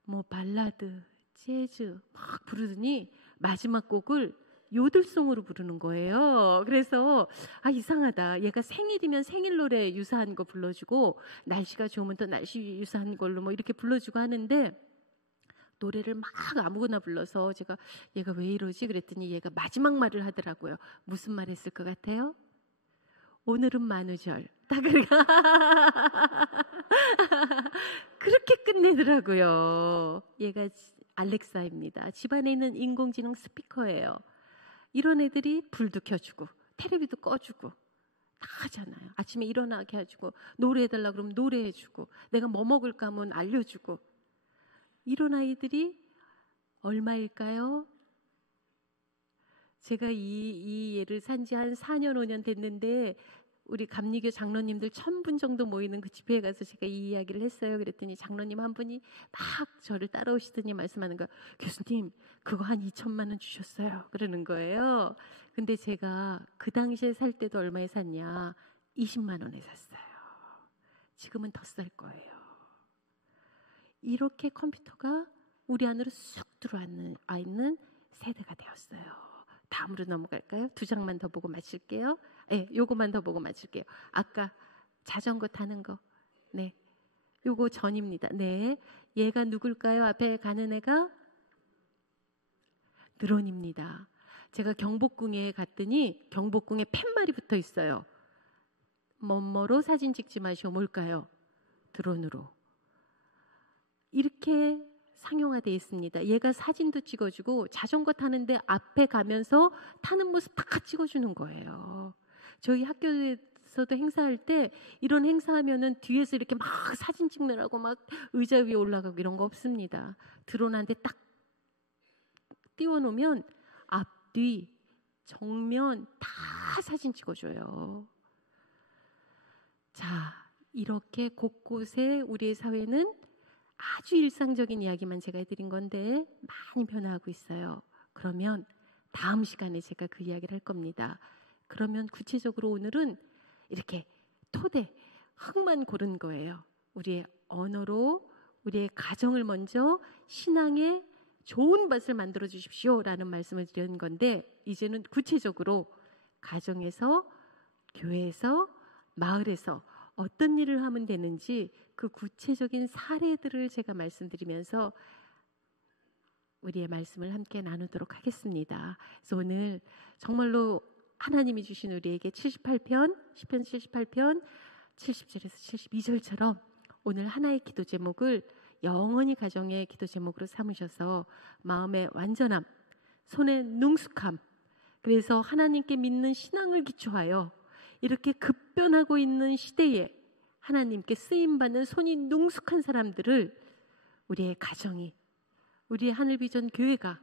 뭐 발라드, 재즈 막 부르더니 마지막 곡을 요들송으로 부르는 거예요. 그래서 이상하다. 얘가 생일이면 생일 노래 유사한 거 불러주고 날씨가 좋으면 또 날씨 유사한 걸로 뭐 이렇게 불러주고 하는데 노래를 막 아무거나 불러서 제가 얘가 왜 이러지? 그랬더니 얘가 마지막 말을 하더라고요. 무슨 말 했을 것 같아요? 오늘은 만우절. 딱 그렇게 끝내더라고요. 얘가 알렉사입니다. 집안에 있는 인공지능 스피커예요. 이런 애들이 불도 켜주고 텔레비도 꺼주고 다 하잖아요. 아침에 일어나게 해주고 노래해달라 그러면 노래해주고 내가 뭐 먹을까 하면 알려주고 이런 아이들이 얼마일까요? 제가 이 얘를 산지 한 4년 5년 됐는데 우리 감리교 장로님들 1000분 정도 모이는 그 집회에 가서 제가 이 이야기를 했어요. 그랬더니 장로님 한 분이 막 저를 따라오시더니 말씀하는 거예요. 교수님 그거 한 2천만 원 주셨어요. 그러는 거예요. 근데 제가 그 당시에 살 때도 얼마에 샀냐? 20만 원에 샀어요. 지금은 더 쌀 거예요. 이렇게 컴퓨터가 우리 안으로 쑥 들어와 있는 세대가 되었어요. 다음으로 넘어갈까요? 2장만 더 보고 마칠게요. 요거만 더 보고 마칠게요. 아까 자전거 타는 거. 요거 전입니다. 얘가 누굴까요? 앞에 가는 애가 드론입니다. 제가 경복궁에 갔더니 경복궁에 팻말이 붙어 있어요. 뭐뭐로 사진 찍지 마시오. 뭘까요? 드론으로. 이렇게 상용화되어 있습니다. 얘가 사진도 찍어주고 자전거 타는데 앞에 가면서 타는 모습 다 찍어주는 거예요. 저희 학교에서도 행사할 때 이런 행사하면은 뒤에서 이렇게 막 사진 찍느라고 막 의자 위에 올라가고 이런 거 없습니다. 드론한테 딱 띄워놓으면 앞뒤 정면 다 사진 찍어줘요. 자, 이렇게 곳곳에 우리의 사회는 아주 일상적인 이야기만 제가 해드린 건데 많이 변화하고 있어요. 그러면 다음 시간에 제가 그 이야기를 할 겁니다. 그러면 구체적으로 오늘은 이렇게 토대, 흙만 고른 거예요. 우리의 언어로 우리의 가정을 먼저 신앙의 좋은 밭을 만들어 주십시오 라는 말씀을 드리는 건데, 이제는 구체적으로 가정에서, 교회에서, 마을에서 어떤 일을 하면 되는지 그 구체적인 사례들을 제가 말씀드리면서 우리의 말씀을 함께 나누도록 하겠습니다. 그래서 오늘 정말로 하나님이 주신 우리에게 78편, 시편 78편 70절에서 72절처럼 오늘 하나의 기도 제목을 영원히 가정의 기도 제목으로 삼으셔서 마음의 완전함, 손의 능숙함, 그래서 하나님께 믿는 신앙을 기초하여 이렇게 급변하고 있는 시대에 하나님께 쓰임받는 손이 능숙한 사람들을 우리의 가정이, 우리의 하늘비전 교회가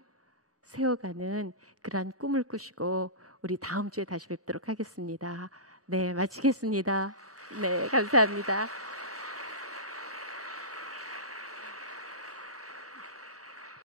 세워가는 그러한 꿈을 꾸시고 우리 다음 주에 다시 뵙도록 하겠습니다. 네, 마치겠습니다. 네, 감사합니다.